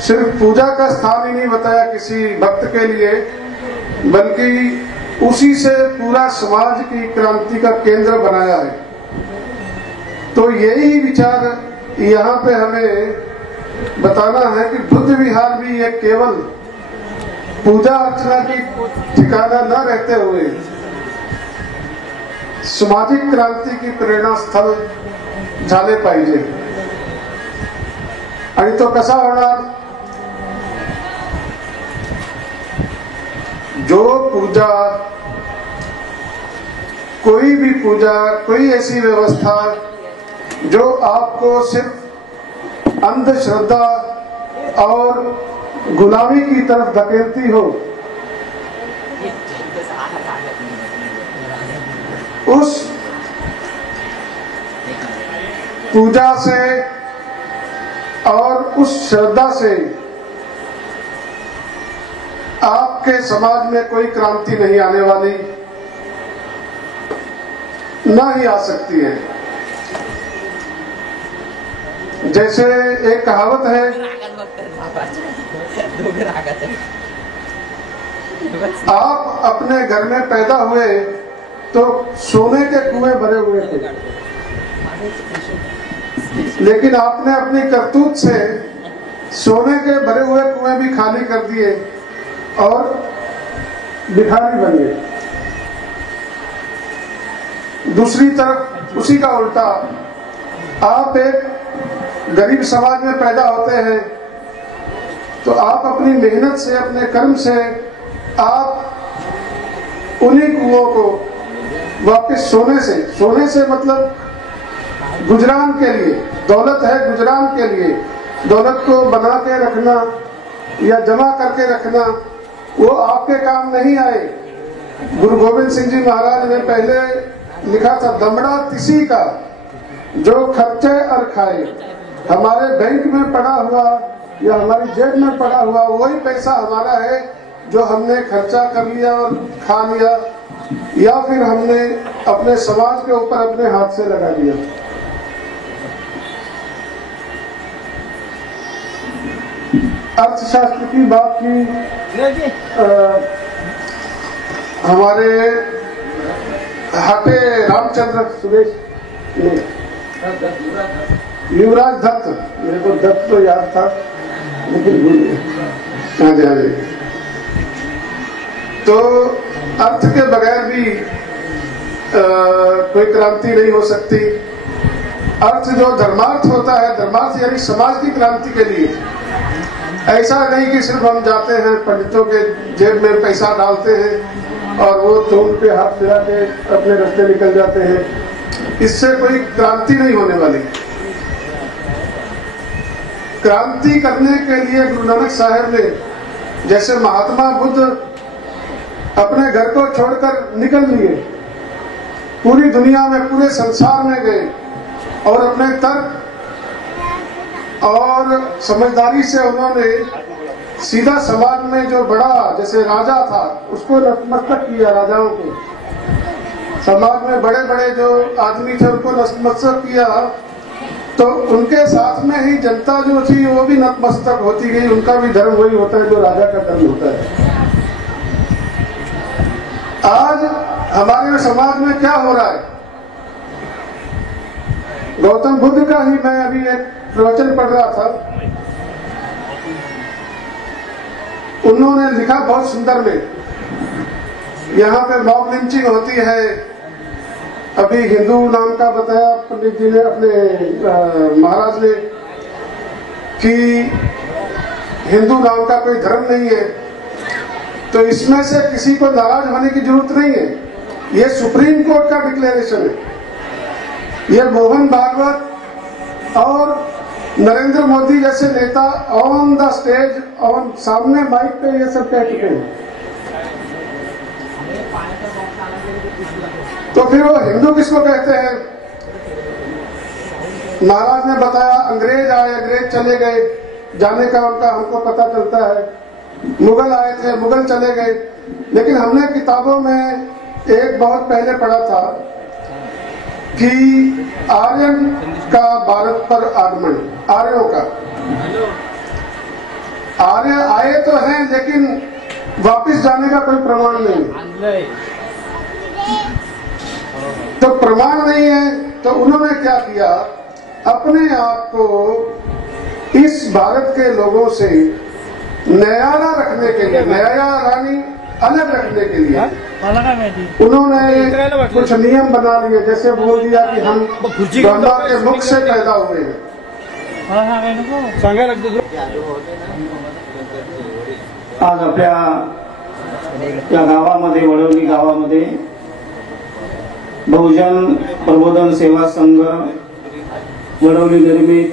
सिर्फ पूजा का स्थान ही नहीं बताया किसी भक्त के लिए, बल्कि उसी से पूरा समाज की क्रांति का केंद्र बनाया है। तो यही विचार यहाँ पे हमें बताना है कि बुद्ध विहार भी एक केवल पूजा अर्चना की ठिकाना न रहते हुए सामाजिक क्रांती की प्रेरणा स्थल झाले पाहिजे। आणि तो कसा होणार? जो पूजा, कोई भी पूजा, कोई ऐसी व्यवस्था जो आपको सिर्फ अंधश्रद्धा और गुलामी की तरफ धकेलती हो, उस पूजा से और उस श्रद्धा से आपके समाज में कोई क्रांति नहीं आने वाली, ना ही आ सकती है। जैसे एक कहावत है, आप अपने घर में पैदा हुए तो सोने के कुएं भरे हुए थे, लेकिन आपने अपनी करतूत से सोने के भरे हुए कुएं भी खाली कर दिए और भिखारी बन गए। दूसरी तरफ उसी का उल्टा, आप एक गरीब समाज में पैदा होते हैं तो आप अपनी मेहनत से, अपने कर्म से आप उन्हीं कुओं को वापस सोने से मतलब गुजरान के लिए, दौलत है गुजरान के लिए, दौलत को बना के रखना या जमा करके रखना वो आपके काम नहीं आए। गुरु गोविंद सिंह जी महाराज ने पहले लिखा था, दमड़ा किसी का जो खर्चे और खाए। हमारे बैंक में पड़ा हुआ या हमारी जेब में पड़ा हुआ वही पैसा हमारा है जो हमने खर्चा कर लिया और खा लिया, या फिर हमने अपने समाज के ऊपर अपने हाथ से लगा दिया। अर्थशास्त्र की बात की, हमारे हाटे रामचंद्र सुरेश नहीं, युवराज दत्त, मेरे को दत्त तो याद था लेकिन भूल गया। हाँ जी हाँ जी। तो अर्थ के बगैर भी कोई क्रांति नहीं हो सकती। अर्थ जो धर्मार्थ होता है, धर्मार्थ यानी समाज की क्रांति के लिए, ऐसा नहीं कि सिर्फ हम जाते हैं पंडितों के जेब में पैसा डालते हैं और वो तोड़ पे हाथ फिरा के अपने रास्ते निकल जाते हैं। इससे कोई क्रांति नहीं होने वाली। क्रांति करने के लिए गुरु नानक साहब ने, जैसे महात्मा बुद्ध अपने घर को छोड़कर निकल लिए, पूरी दुनिया में, पूरे संसार में गए और अपने तर्क और समझदारी से उन्होंने सीधा समाज में जो बड़ा, जैसे राजा था, उसको नतमस्तक किया। राजाओं को, समाज में बड़े बड़े जो आदमी थे उनको नतमस्तक किया, तो उनके साथ में ही जनता जो थी वो भी नतमस्तक होती गई। उनका भी धर्म वही होता है जो राजा का धर्म होता है। आज हमारे समाज में क्या हो रहा है? गौतम बुद्ध का ही मैं अभी एक प्रवचन पढ़ रहा था, उन्होंने लिखा बहुत सुंदर में, यहाँ पे मॉब लिंचिंग होती है। अभी हिंदू नाम का बताया पंडित जी ने, अपने महाराज ने, कि हिंदू नाम का कोई धर्म नहीं है। तो इसमें से किसी को नाराज होने की जरूरत नहीं है। ये सुप्रीम कोर्ट का डिक्लेरेशन है। ये मोहन भागवत और नरेंद्र मोदी जैसे नेता ऑन द स्टेज, ऑन सामने माइक पे ये सब कह चुके हैं। तो फिर वो हिंदू किसको कहते हैं? महाराज ने बताया, अंग्रेज आए, अंग्रेज चले गए, जाने का उनका हमको पता चलता है। मुगल आए थे, मुगल चले गए। लेकिन हमने किताबों में एक बहुत पहले पढ़ा था कि आर्यन का भारत पर आगमन, आर्यों का, आर्य आए तो हैं लेकिन वापस जाने का कोई प्रमाण नहीं। तो प्रमाण नहीं है, तो उन्होंने क्या किया, अपने आप को इस भारत के लोगों से न्यारा रखने के लिए, न्याया रानी अलग रखने के लिए उन्होंने कुछ नियम बना लिए। जैसे बोल दिया कि हम ब्रह्मा के मुख से पैदा हुए हैं। आज आपल्या या गावामध्ये, वडवली गावामध्ये बहुजन प्रबोधन सेवा संघ वडवली निर्मित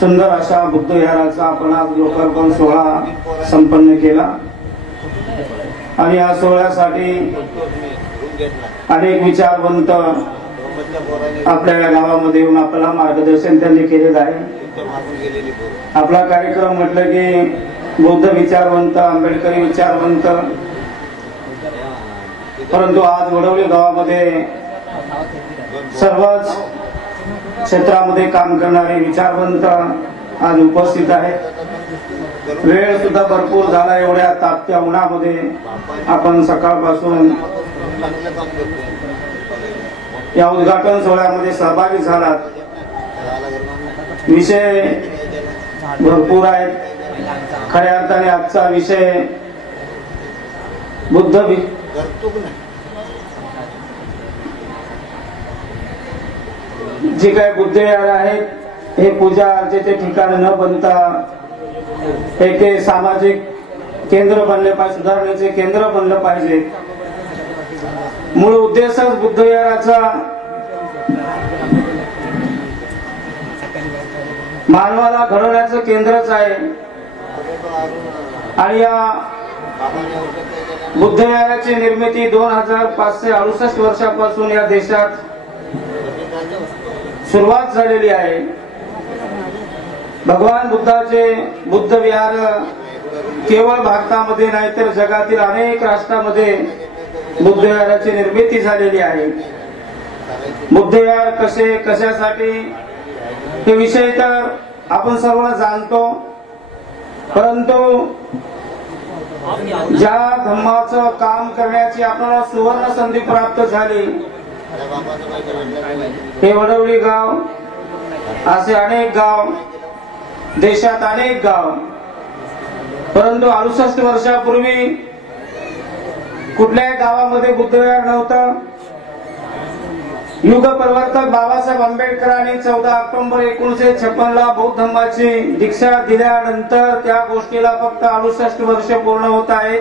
सुंदर अशा बुद्ध विहाराचा आपण आज लोकार्पण सोहळा संपन्न केला। आणि या सोहळ्यासाठी अनेक विचारवंत आपल्या या गावामध्ये येऊन आपल्याला मार्गदर्शन त्यांनी केलेलं आहे। आपला कार्यक्रम म्हटलं की बौद्ध विचारवंत, आंबेडकरी विचारवंत, परंतु आज वडवली गावामध्ये सर्वच क्षेत्रामध्ये काम करणारे विचारवंत आज उपस्थित आहेत। वेळ सुद्धा भरपूर झाला, एवढ्या तापत्या उन्हामध्ये आपण सकाळपासून या उद्घाटन सोहळ्यामध्ये सहभागी झालात। विषय भरपूर आहेत। खऱ्या अर्थाने आजचा विषय बुद्ध जे काही बुद्ध विहार आहेत हे पूजा अर्चेचे ठिकाण न बनता एक सामाजिक केंद्र बनले पाहिजे, सुधारणेचे केंद्र बनलं पाहिजे। मूळ उद्देशच बुद्ध विहाराचा मानवाला घडवण्याचं केंद्रच आहे। आणि या बुद्ध विहाराची निर्मिती 2568 वर्षापासून या देशात सुरुवात झालेली आहे। भगवान बुद्धाचे बुद्ध विहार केवळ भारतामध्ये नाही तर जगातील अनेक राष्ट्रांमध्ये बुद्ध विहाराची निर्मिती झालेली आहे। बुद्ध विहार कसे, कशासाठी हे विषय तर आपण सर्व जाणतो, परंतु ज्या धम्माचं काम करण्याची आपल्याला सुवर्ण संधी प्राप्त झाली, हे वडवली गाव, असे अनेक गाव, देशात अनेक गाव, परंतु 68 वर्षापूर्वी कुठल्याही गावामध्ये बुद्धविहार नव्हतं. युग प्रवर्तक बाबासाहेब आंबेडकरांनी 14 ऑक्टोबर 1956 ला बौद्ध धर्माची दीक्षा दिल्यानंतर त्या गोष्टीला फक्त 68 वर्ष पूर्ण होत आहेत.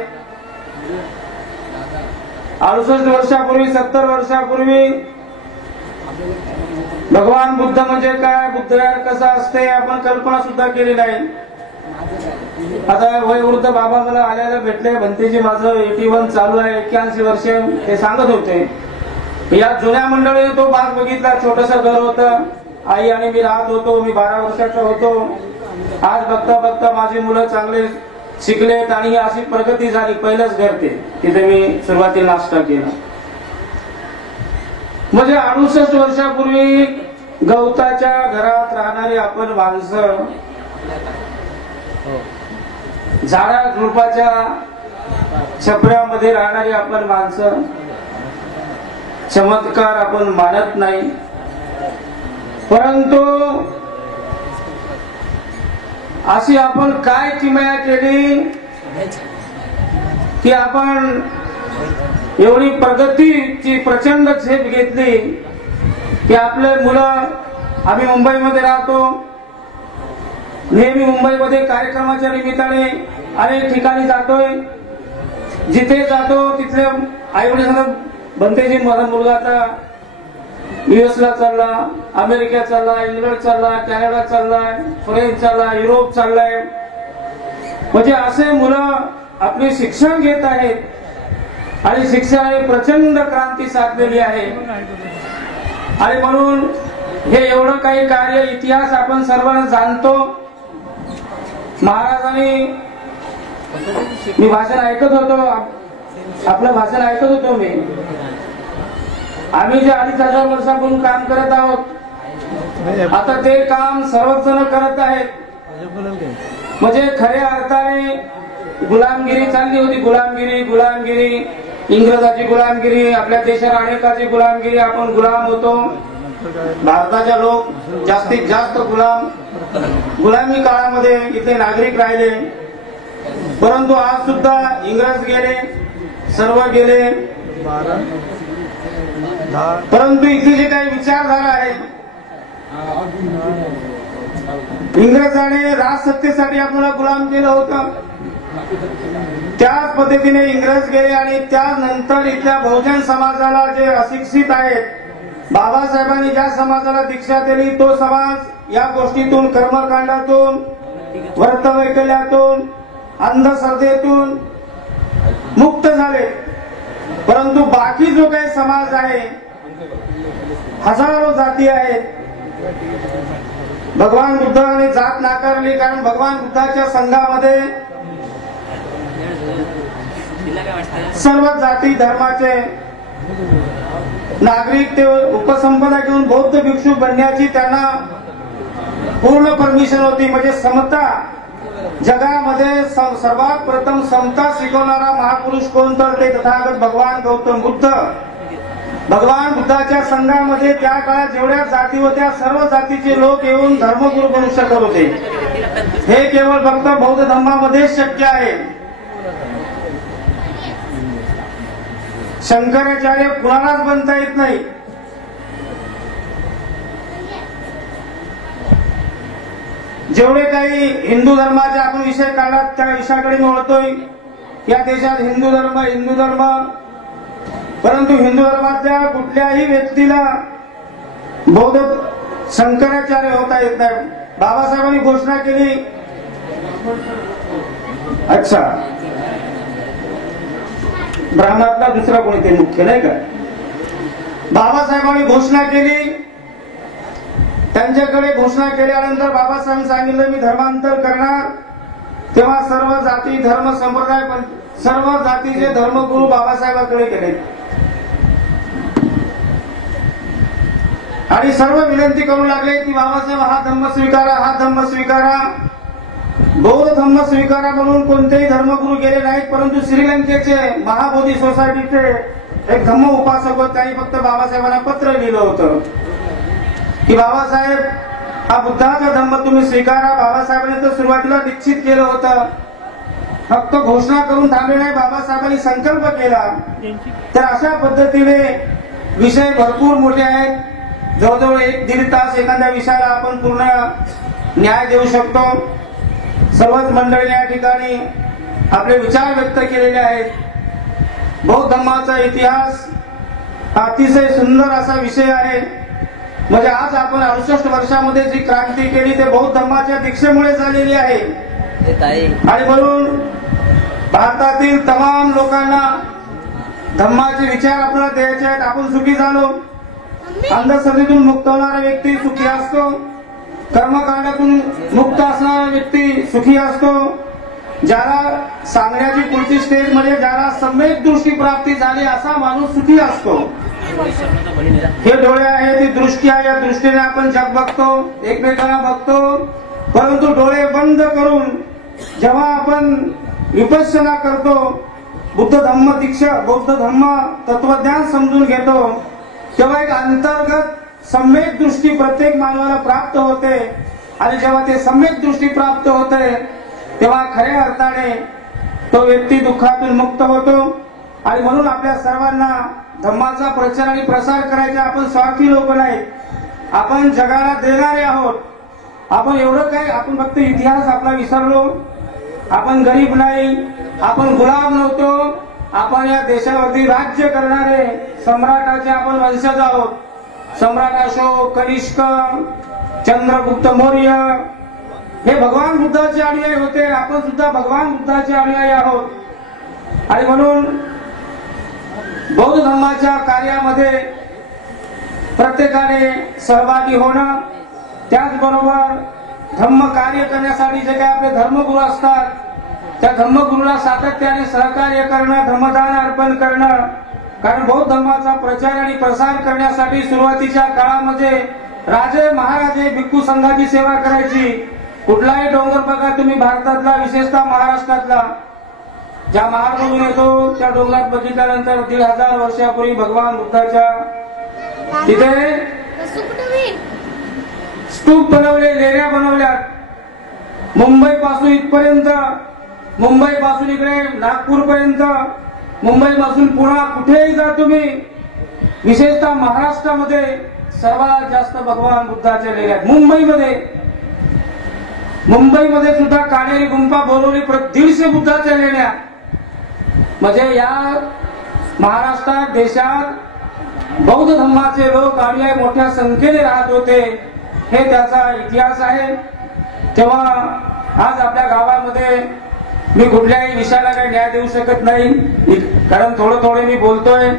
68 वर्षापूर्वी, 70 वर्षापूर्वी भगवान बुद्ध म्हणजे काय, बुद्धविहार कसं असते आपण कल्पना सुद्धा केली नाही. आता वयोवृद्ध बाबा मला आल्याला भेटले, भंतेजी माझं 81 चालू आहे, 81 वर्ष, ते सांगत होते. या जुन्या मंडळीने तो भाग बघितला. छोटस घर होतं, आई आणि मी राहत होतो, मी 12 वर्षाचा होतो. आज बघता बघता माझी मुलं चांगले शिकलेत आणि अशी प्रगती झाली. पहिलंच घर ते, तिथे मी सुरुवातीला नाश्ता केला. म्हणजे 68 वर्षापूर्वी गवताच्या घरात राहणारी आपण माणसं, झाडा झुडपाच्या छपऱ्यामध्ये राहणारी आपण माणसं, चमत्कार आपण मानत नाही. परंतु अशी आपण काय किमया केली की आपण एवढी प्रगतीची प्रचंड झेप घेतली की आपले मुलं, आम्ही मुंबईमध्ये राहतो, नेहमी मुंबईमध्ये कार्यक्रमाच्या निमित्ताने अनेक ठिकाणी जातोय. जिथे जातो तिथले आई वडील सांगतात, बनतेजी माझा मुलगा आता US ला चालला, अमेरिका चालला, इंग्लंड चालला, कॅनडा चाललाय, फ्रेंच चालला, युरोप चाललाय. म्हणजे असे मुलं आपले शिक्षण घेत आहेत आणि शिक्षणाने प्रचंड क्रांती साधलेली आहे. आणि म्हणून हे एवढं काही कार्य, इतिहास आपण सर्वांना जाणतो. महाराजांनी, मी भाषण ऐकत होतो, आपलं भाषण ऐकत होतो मी. आम्ही जे 2500 वर्षापासून काम करत आहोत, आता ते काम सर्वच जण करत आहेत. म्हणजे खऱ्या अर्थाने गुलामगिरी चालली होती. गुलामगिरी, इंग्रजाची गुलामगिरी, आपल्या देशात अनेकाची गुलामगिरी, आपण गुलाम होतो. भारताच्या लोक जास्तीत जास्त गुलामी काळामध्ये इथे नागरिक राहिले. परंतु आज सुद्धा इंग्रज गेले, सर्व गेले. परंतु इथे जे काही विचारधारा आहे, इंग्रजाने राजसत्तेसाठी आपल्याला गुलाम केलं होतं. त्याच पद्धतीने इंग्रज गेले आणि त्यानंतर इथल्या बहुजन समाजाला, जे अशिक्षित आहेत, बाबासाहेबांनी ज्या समाजाला दीक्षा दिली, तो समाज या गोष्टीतून, कर्मकांडातून, व्रतवैकल्यातून, अंधश्रद्धेतून मुक्त झाले. परंतु बाकी जो काही समाज आहे, हजारो जाती आहेत, भगवान बुद्धाने जात नाकारली. कारण भगवान बुद्धाच्या संघामध्ये सर्व जाती धर्माचे नागरिक ते उपसंपदा घेऊन बौद्ध भिक्षू बनण्याची त्यांना पूर्ण परमिशन होती. म्हणजे समता, जगामध्ये सर्वात प्रथम समता शिकवणारा महापुरुष कोण, तर ते तथागत भगवान गौतम बुद्ध. भगवान बुद्धाच्या संघामध्ये त्या काळात जेवढ्या जाती होत्या, सर्व जातीचे लोक येऊन धर्मगुरू बनू शकत होते. हे केवळ फक्त बौद्ध धर्मामध्ये शक्य आहे. शंकराचार्य कुणालाच बनता येत नाही. जेवढे काही हिंदू धर्माचे आपण विषय काढलात, त्या विषयाकडे मी वळतोय. या देशात हिंदू धर्म, परंतु हिंदू धर्माच्या कुठल्याही व्यक्तीला बौद्ध शंकराचार्य होता येत नाही. बाबासाहेबांनी घोषणा केली, अच्छा, ब्राह्मणातला दुसरा कोणीतरी मुख्य नाही का, बाबासाहेबांनी घोषणा केली. त्यांच्याकडे घोषणा केल्यानंतर बाबासाहेबांनी सांगितलं, मी धर्मांतर करणार. तेव्हा सर्व जाती, धर्म, संप्रदाय, सर्व जातीचे धर्मगुरू बाबासाहेबांकडे गेले आणि सर्व विनंती करू लागले की बाबासाहेब, हा धर्म स्वीकारा, हा धर्म स्वीकारा. बौद्ध धम्म स्वीकारा म्हणून कोणतेही धर्मगुरू गेले नाहीत, परंतु श्रीलंकेचे महाबोधी सोसायटीचे एक धम्म उपासक होते. त्यांनी फक्त बाबासाहेबांना पत्र लिहिलं होतं की बाबासाहेब हा बुद्धाचा धम्म तुम्ही स्वीकारा. बाबासाहेबांनी तर सुरुवातीला निश्चित केलं होतं, फक्त घोषणा करून थांबले नाही, बाबासाहेबांनी संकल्प केला. तर अशा पद्धतीने विषय भरपूर मोठे आहेत. जवळजवळ 1-1.5 तास एखाद्या विषयाला आपण पूर्ण न्याय देऊ शकतो. सर्वच मंडळी या ठिकाणी आपले विचार व्यक्त केलेले आहेत. बौद्ध धर्माचा इतिहास अतिशय सुंदर असा विषय आहे. म्हणजे आज आपण 68 वर्षामध्ये जी क्रांती केली ते बौद्ध धर्माच्या दीक्षेमुळे झालेली आहे. आणि म्हणून भारतातील तमाम लोकांना धम्माचे विचार आपल्याला द्यायचे आहेत. आपण सुखी झालो. अंधश्रद्धेतून मुक्त होणारा व्यक्ती सुखी असतो. कर्मकांडातून मुक्त असणारा व्यक्ती सुखी असतो. ज्याला सांगण्याची पुढची स्टेज म्हणजे ज्याला सम्यक दृष्टी प्राप्ती झाली असा माणूस सुखी असतो. हे डोळे आहेत, ही दृष्टी आहे, या दृष्टीने आपण जग बघतो, एकमेकांना बघतो. परंतु डोळे बंद करून जेव्हा आपण विपश्यना करतो, बुद्ध धम्म दीक्षा, बौद्ध धम्म तत्वज्ञान समजून घेतो, तेव्हा एक अंतर्गत सम्यक दृष्टी प्रत्येक मानवाला प्राप्त होते. आणि जेव्हा ते सम्यक दृष्टी प्राप्त होते तेव्हा खऱ्या अर्थाने तो व्यक्ती दुःखातून मुक्त होतो. आणि म्हणून आपल्या सर्वांना धम्माचा प्रचार आणि प्रसार करायचा. आपण स्वार्थी लोक नाहीत, आपण जगाला देणारे आहोत. आपण एवढं काय, आपण फक्त इतिहास आपला विसरलो. आपण गरीब नाही, आपण गुलाम नव्हतो. आपण या देशावरती राज्य करणारे सम्राटाचे आपण वंशज आहोत. सम्राट अशोक, कनिष्क, चंद्रगुप्त मौर्य हे भगवान बुद्धाचे अनुयायी होते. आपण सुद्धा भगवान बुद्धाचे अनुयायी आहोत. आणि म्हणून बौद्ध धर्माच्या कार्यामध्ये प्रत्येकाने सहभागी होणं, त्याचबरोबर धम्म कार्य करण्यासाठी जे काही आपले धर्मगुरू असतात त्या धर्मगुरूला सातत्याने सहकार्य करणं, धम्मदान अर्पण करणं. कारण बौद्ध धर्माचा प्रचार आणि प्रसार करण्यासाठी सुरुवातीच्या काळामध्ये राजे महाराजे भिक्खू संघाची सेवा करायची. कुठलाही डोंगर बघा तुम्ही भारतातला, विशेषतः महाराष्ट्रातला, ज्या मार्गावरून येतो त्या डोंगरात बघितल्यानंतर 1500 वर्षापूर्वी भगवान बुद्धाच्या तिथे स्तूप बनवले, लेण्या बनवल्या. मुंबई पासून इथपर्यंत, मुंबई पासून इकडे नागपूर पर्यंत, मुंबई पासून पुन्हा कुठेही जा तुम्ही, विशेषतः महाराष्ट्रामध्ये सर्वात जास्त भगवान बुद्धाच्या लेण्या. मुंबईमध्ये सुद्धा कानेरी गुंफा बोलवली, 150 बुद्धाच्या लेण्या. म्हणजे या महाराष्ट्रात, देशात बौद्ध धर्माचे लोक अनुयायी मोठ्या संख्येने राहत होते. हे त्याचा इतिहास आहे. तेव्हा आज आपल्या गावामध्ये मी कुठल्याही विषयाला काही न्याय देऊ शकत नाही, कारण थोडं मी बोलतोय.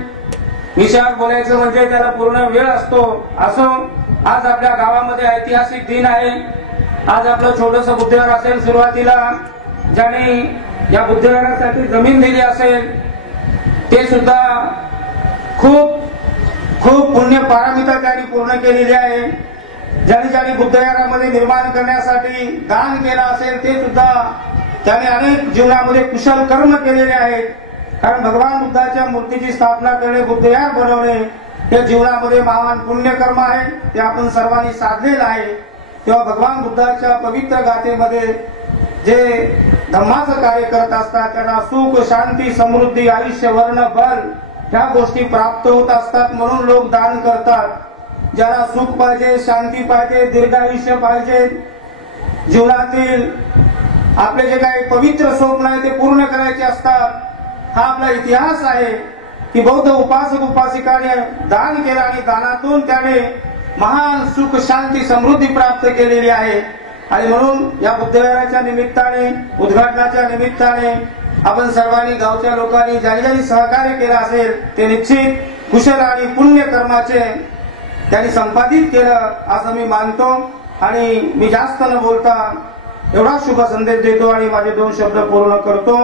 विषयावर बोलायचं म्हणजे त्याला पूर्ण वेळ असतो. असो, आज आपल्या गावामध्ये ऐतिहासिक दिन आहे. आज आपलं छोटस बुद्धविहार असेल. सुरुवातीला ज्याने या बुद्धविहारासाठी जमीन दिली असेल ते सुद्धा खूप पुण्य पारमिता त्यांनी पूर्ण केलेली आहे. ज्याने बुद्धविहारामध्ये निर्माण करण्यासाठी दान केलं असेल ते सुद्धा त्याने अनेक जीवनामध्ये कुशल कर्म केलेले आहेत. कारण भगवान बुद्धाच्या मूर्तीची स्थापना करणे, बुद्धविहार बनवणे हे जीवनामध्ये महान पुण्यकर्म आहे. ते आपण सर्वांनी साधलेलं आहे. तेव्हा भगवान बुद्धाच्या पवित्र गाथेमध्ये जे धम्माचं कार्य करत असतात त्यांना सुख, शांती, समृद्धी, आयुष्य, वर्ण, बल ह्या गोष्टी प्राप्त होत असतात. म्हणून लोक दान करतात. ज्याला सुख पाहिजे, शांती पाहिजे, दीर्घायुष्य पाहिजे, जीवनातील आपले जे काही पवित्र स्वप्न आहे ते पूर्ण करायचे असतात. हा आपला इतिहास आहे की बौद्ध उपासक उपासिकाने दान केलं आणि दानातून त्याने महान सुख, शांती, समृद्धी प्राप्त केलेली आहे. आणि म्हणून या बुद्धविहाराच्या निमित्ताने, उद्घाटनाच्या निमित्ताने आपण सर्वांनी, गावच्या लोकांनी ज्यांनी सहकार्य केलं असेल ते निश्चित कुशल आणि पुण्य कर्माचे त्यांनी संपादित केलं असं मी मानतो. आणि मी जास्त न बोलता एवढा शुभ संदेश देतो आणि माझे 2 शब्द पूर्ण करतो.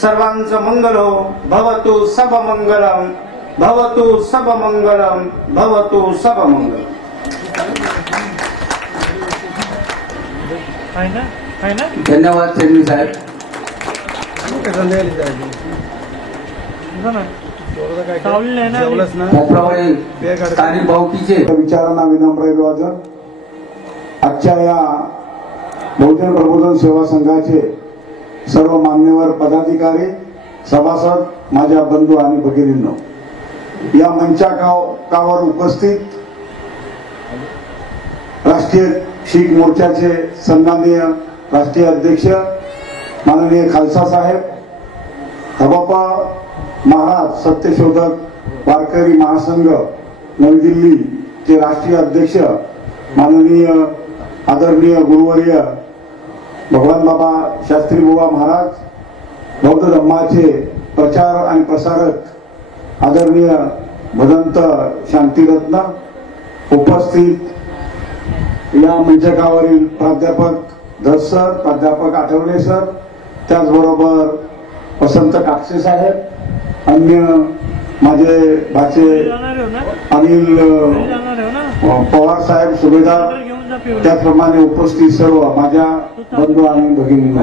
सर्वांचं मंगल हो. भवतु सब मंगलम, भवतु सब मंगलम, भवतु सब मंगलम. धन्यवाद चेन्नई साहेब. त्याचप्रमाणे स्थानिक भावकीचे विचारांना विनम्र अभिवादन. आजच्या या बहुजन प्रबोधन सेवा संघाचे सर्व मान्यवर पदाधिकारी, सभासद, माझ्या बंधू आणि भगिनींनो, या मंचावर उपस्थित राष्ट्रीय शीख मोर्चाचे सन्माननीय राष्ट्रीय अध्यक्ष माननीय खालसा साहेब, हबापा महाराज सत्यशोधक वारकरी महासंघ नवी दिल्ली चे राष्ट्रीय अध्यक्ष माननीय आदरणीय गुरुवर्य भगवान बाबा शास्त्री बुवा महाराज, बौद्ध धर्माचे प्रचार आणि प्रसारक आदरणीय भदंत शांतिरत्न, उपस्थित या मंचकावरील प्राध्यापक धस सर, प्राध्यापक आठवले सर, त्याचबरोबर वसंत कापसे साहेब, अन्य माझे भाचे अनिल पवार साहेब सुभेदार, त्याचप्रमाणे उपस्थित सर्व माझ्या बंधू आणि भगिनींनो,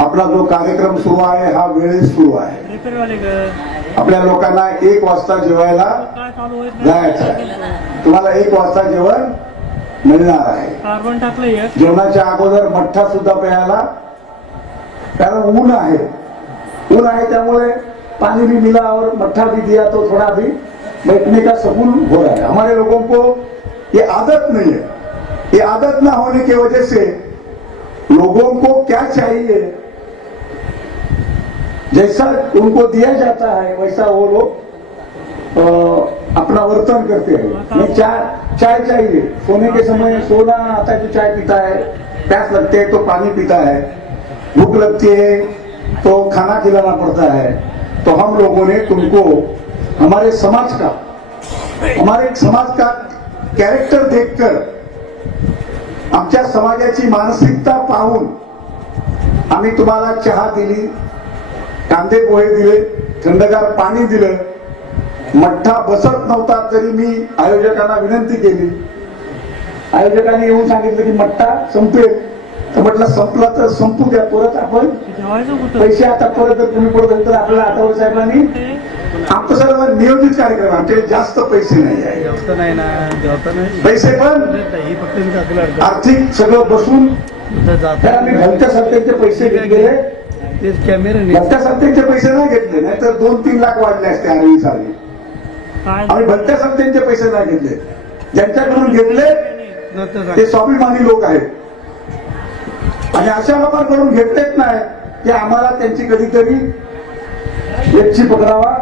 आपला जो कार्यक्रम सुरू आहे हा वेळेत सुरू आहे. आपल्या लोकांना 1 वाजता जेवायला जायचं आहे. तुम्हाला 1 वाजता जेवण मिळणार आहे. जेवणाच्या अगोदर मठ्ठा सुद्धा प्यायला, कारण ऊन आहे त्यामुळे पानी भी मिला और मट्ठा भी दिया तो थोड़ा भी बैठने का सुकून हो रहा है. हमारे लोगों को ये आदत नहीं है. ये आदत ना होने की वजह से लोगों को क्या चाहिए, जैसा उनको दिया जाता है वैसा वो लोग अपना वर्तन करते हैं. मैं चाय चाहिए, सोने के समय सोना आता है तो चाय पीता है, प्यास लगते है तो पानी पीता है, भूख लगती है तो खाना खिलाना पड़ता है. तो हम लोगों ने तुमको हमारे समाज का कॅरेक्टर देखकर, आमच्या समाजाची मानसिकता पाहून आम्ही तुम्हाला चहा दिली, कांदे पोहे दिले, थंडगार पाणी दिलं. मठ्ठा बसत नव्हता तरी मी आयोजकांना विनंती केली. आयोजकांनी येऊन सांगितलं की मठ्ठा संपेल, तर म्हटलं संपला तर संपू द्या, परत आपण पैसे आता परत जर तुम्ही पडत तर आपल्याला आठवले साहेबांनी आमचं सर्व नियोजित कार्यक्रम, आमचे जास्त पैसे नाही आहे, पैसे पण आर्थिक सगळं बसून आम्ही भलत्या सत्तेचे पैसे घेतलेले, भलत्या सत्तेचे पैसे नाही घेतले, नाहीतर 2-3 लाख वाढले असते आरवी साली. आम्ही भलत्या सत्तेचे पैसे नाही घेतले. ज्यांच्याकडून घेतले ते स्वाभिमानी लोक आहेत आणि अशा लोकांकडून घेतलेच नाही की आम्हाला त्यांची कधीतरी वेची पकडावा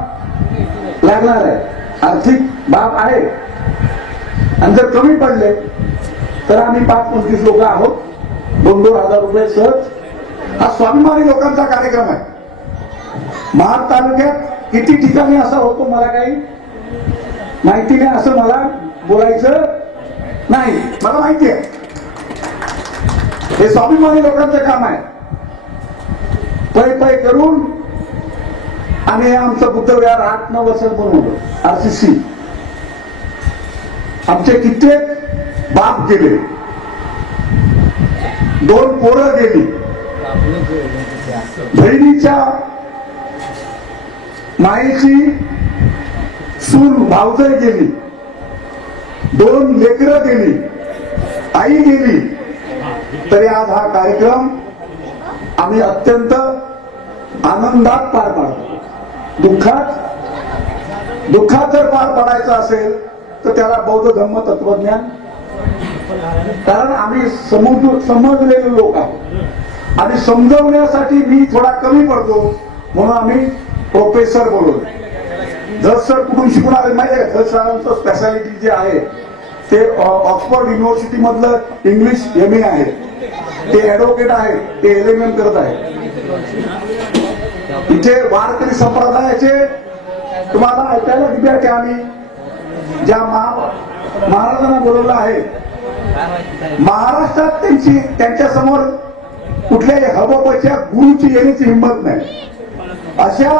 लागणार आहे. आर्थिक बाब आहे आणि जर कमी पडले तर आम्ही 5-25 लोक आहोत, 2-2 हजार रुपये सहज. हा स्वाभिमानी लोकांचा कार्यक्रम आहे. महाड तालुक्यात किती ठिकाणी असा होतो मला काही माहिती नाही, असं मला बोलायचं नाही, मला माहिती आहे. हे स्वाभिमानी लोकांचं काम आहे. पै करून आम्ही आमचं बुद्ध विहार 8-9 वर्षात बनवलं. RCC आमचे कित्येक बाप गेले, 2 पोरं गेली, बहिणीच्या मायेची सून भावजय गेली, 2 लेकरं गेली, आई गेली, तरी आज हा कार्यक्रम आम्ही अत्यंत आनंदात पार पाडतो. दुःखात जर पार पाडायचं असेल तर त्याला बौद्ध धम्म तत्वज्ञान, कारण आम्ही समजलेले लोक आहोत आणि समजवण्यासाठी मी थोडा कमी पडतो म्हणून आम्ही प्रोफेसर बोलतो. जर सर कुठून शिकून आले माहिती आहे, जर सरांचं स्पेशालिटी जे आहे ते ऑक्सफोर्ड युनिव्हर्सिटी मधलं इंग्लिश MA आहे, ते ऍडव्होकेट आहे, ते LLM करत आहे. इथे वारकरी संप्रदायाचे तुम्हाला ऐकायला विद्यार्थी आम्ही ज्या महाराजांना बोलवलं आहे, महाराष्ट्रात त्यांच्या समोर कुठल्याही हबपच्या गुरुची येण्याची हिंमत नाही. अशा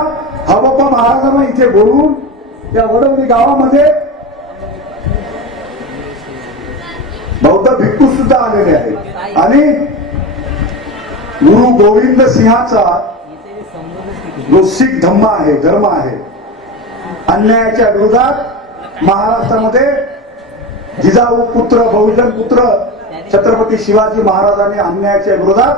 हबप महाराजांना इथे बोलवून त्या वडवली गावामध्ये बौद्ध भिक्खू सुद्धा आलेले आहेत आणि गुरु गोविंद सिंहाचा जो शीख धर्म आहे अन्यायाच्या विरोधात महाराष्ट्रामध्ये जिजाऊ पुत्र बहुजन पुत्र छत्रपती शिवाजी महाराजांनी अन्यायाच्या विरोधात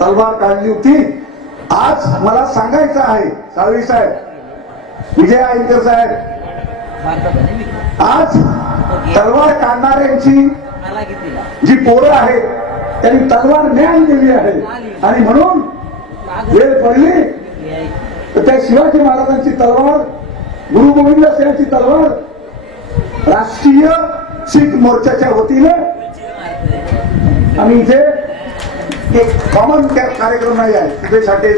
तलवार काढली होती. आज मला सांगायचं आहे साळवी साहेब, विजय आईकर साहेब, आज तलवार काढणाऱ्यांची जी पोरं आहेत त्यांनी तलवार ज्ञान दिली आहे आणि म्हणून वेळ पडली तर त्या शिवाजी महाराजांची तलवार, गुरु गोविंद सिंहाची तलवार राष्ट्रीय शीख मोर्चाच्या वतीने आम्ही इथे एक कॉमन कार्यक्रम नाही आहे.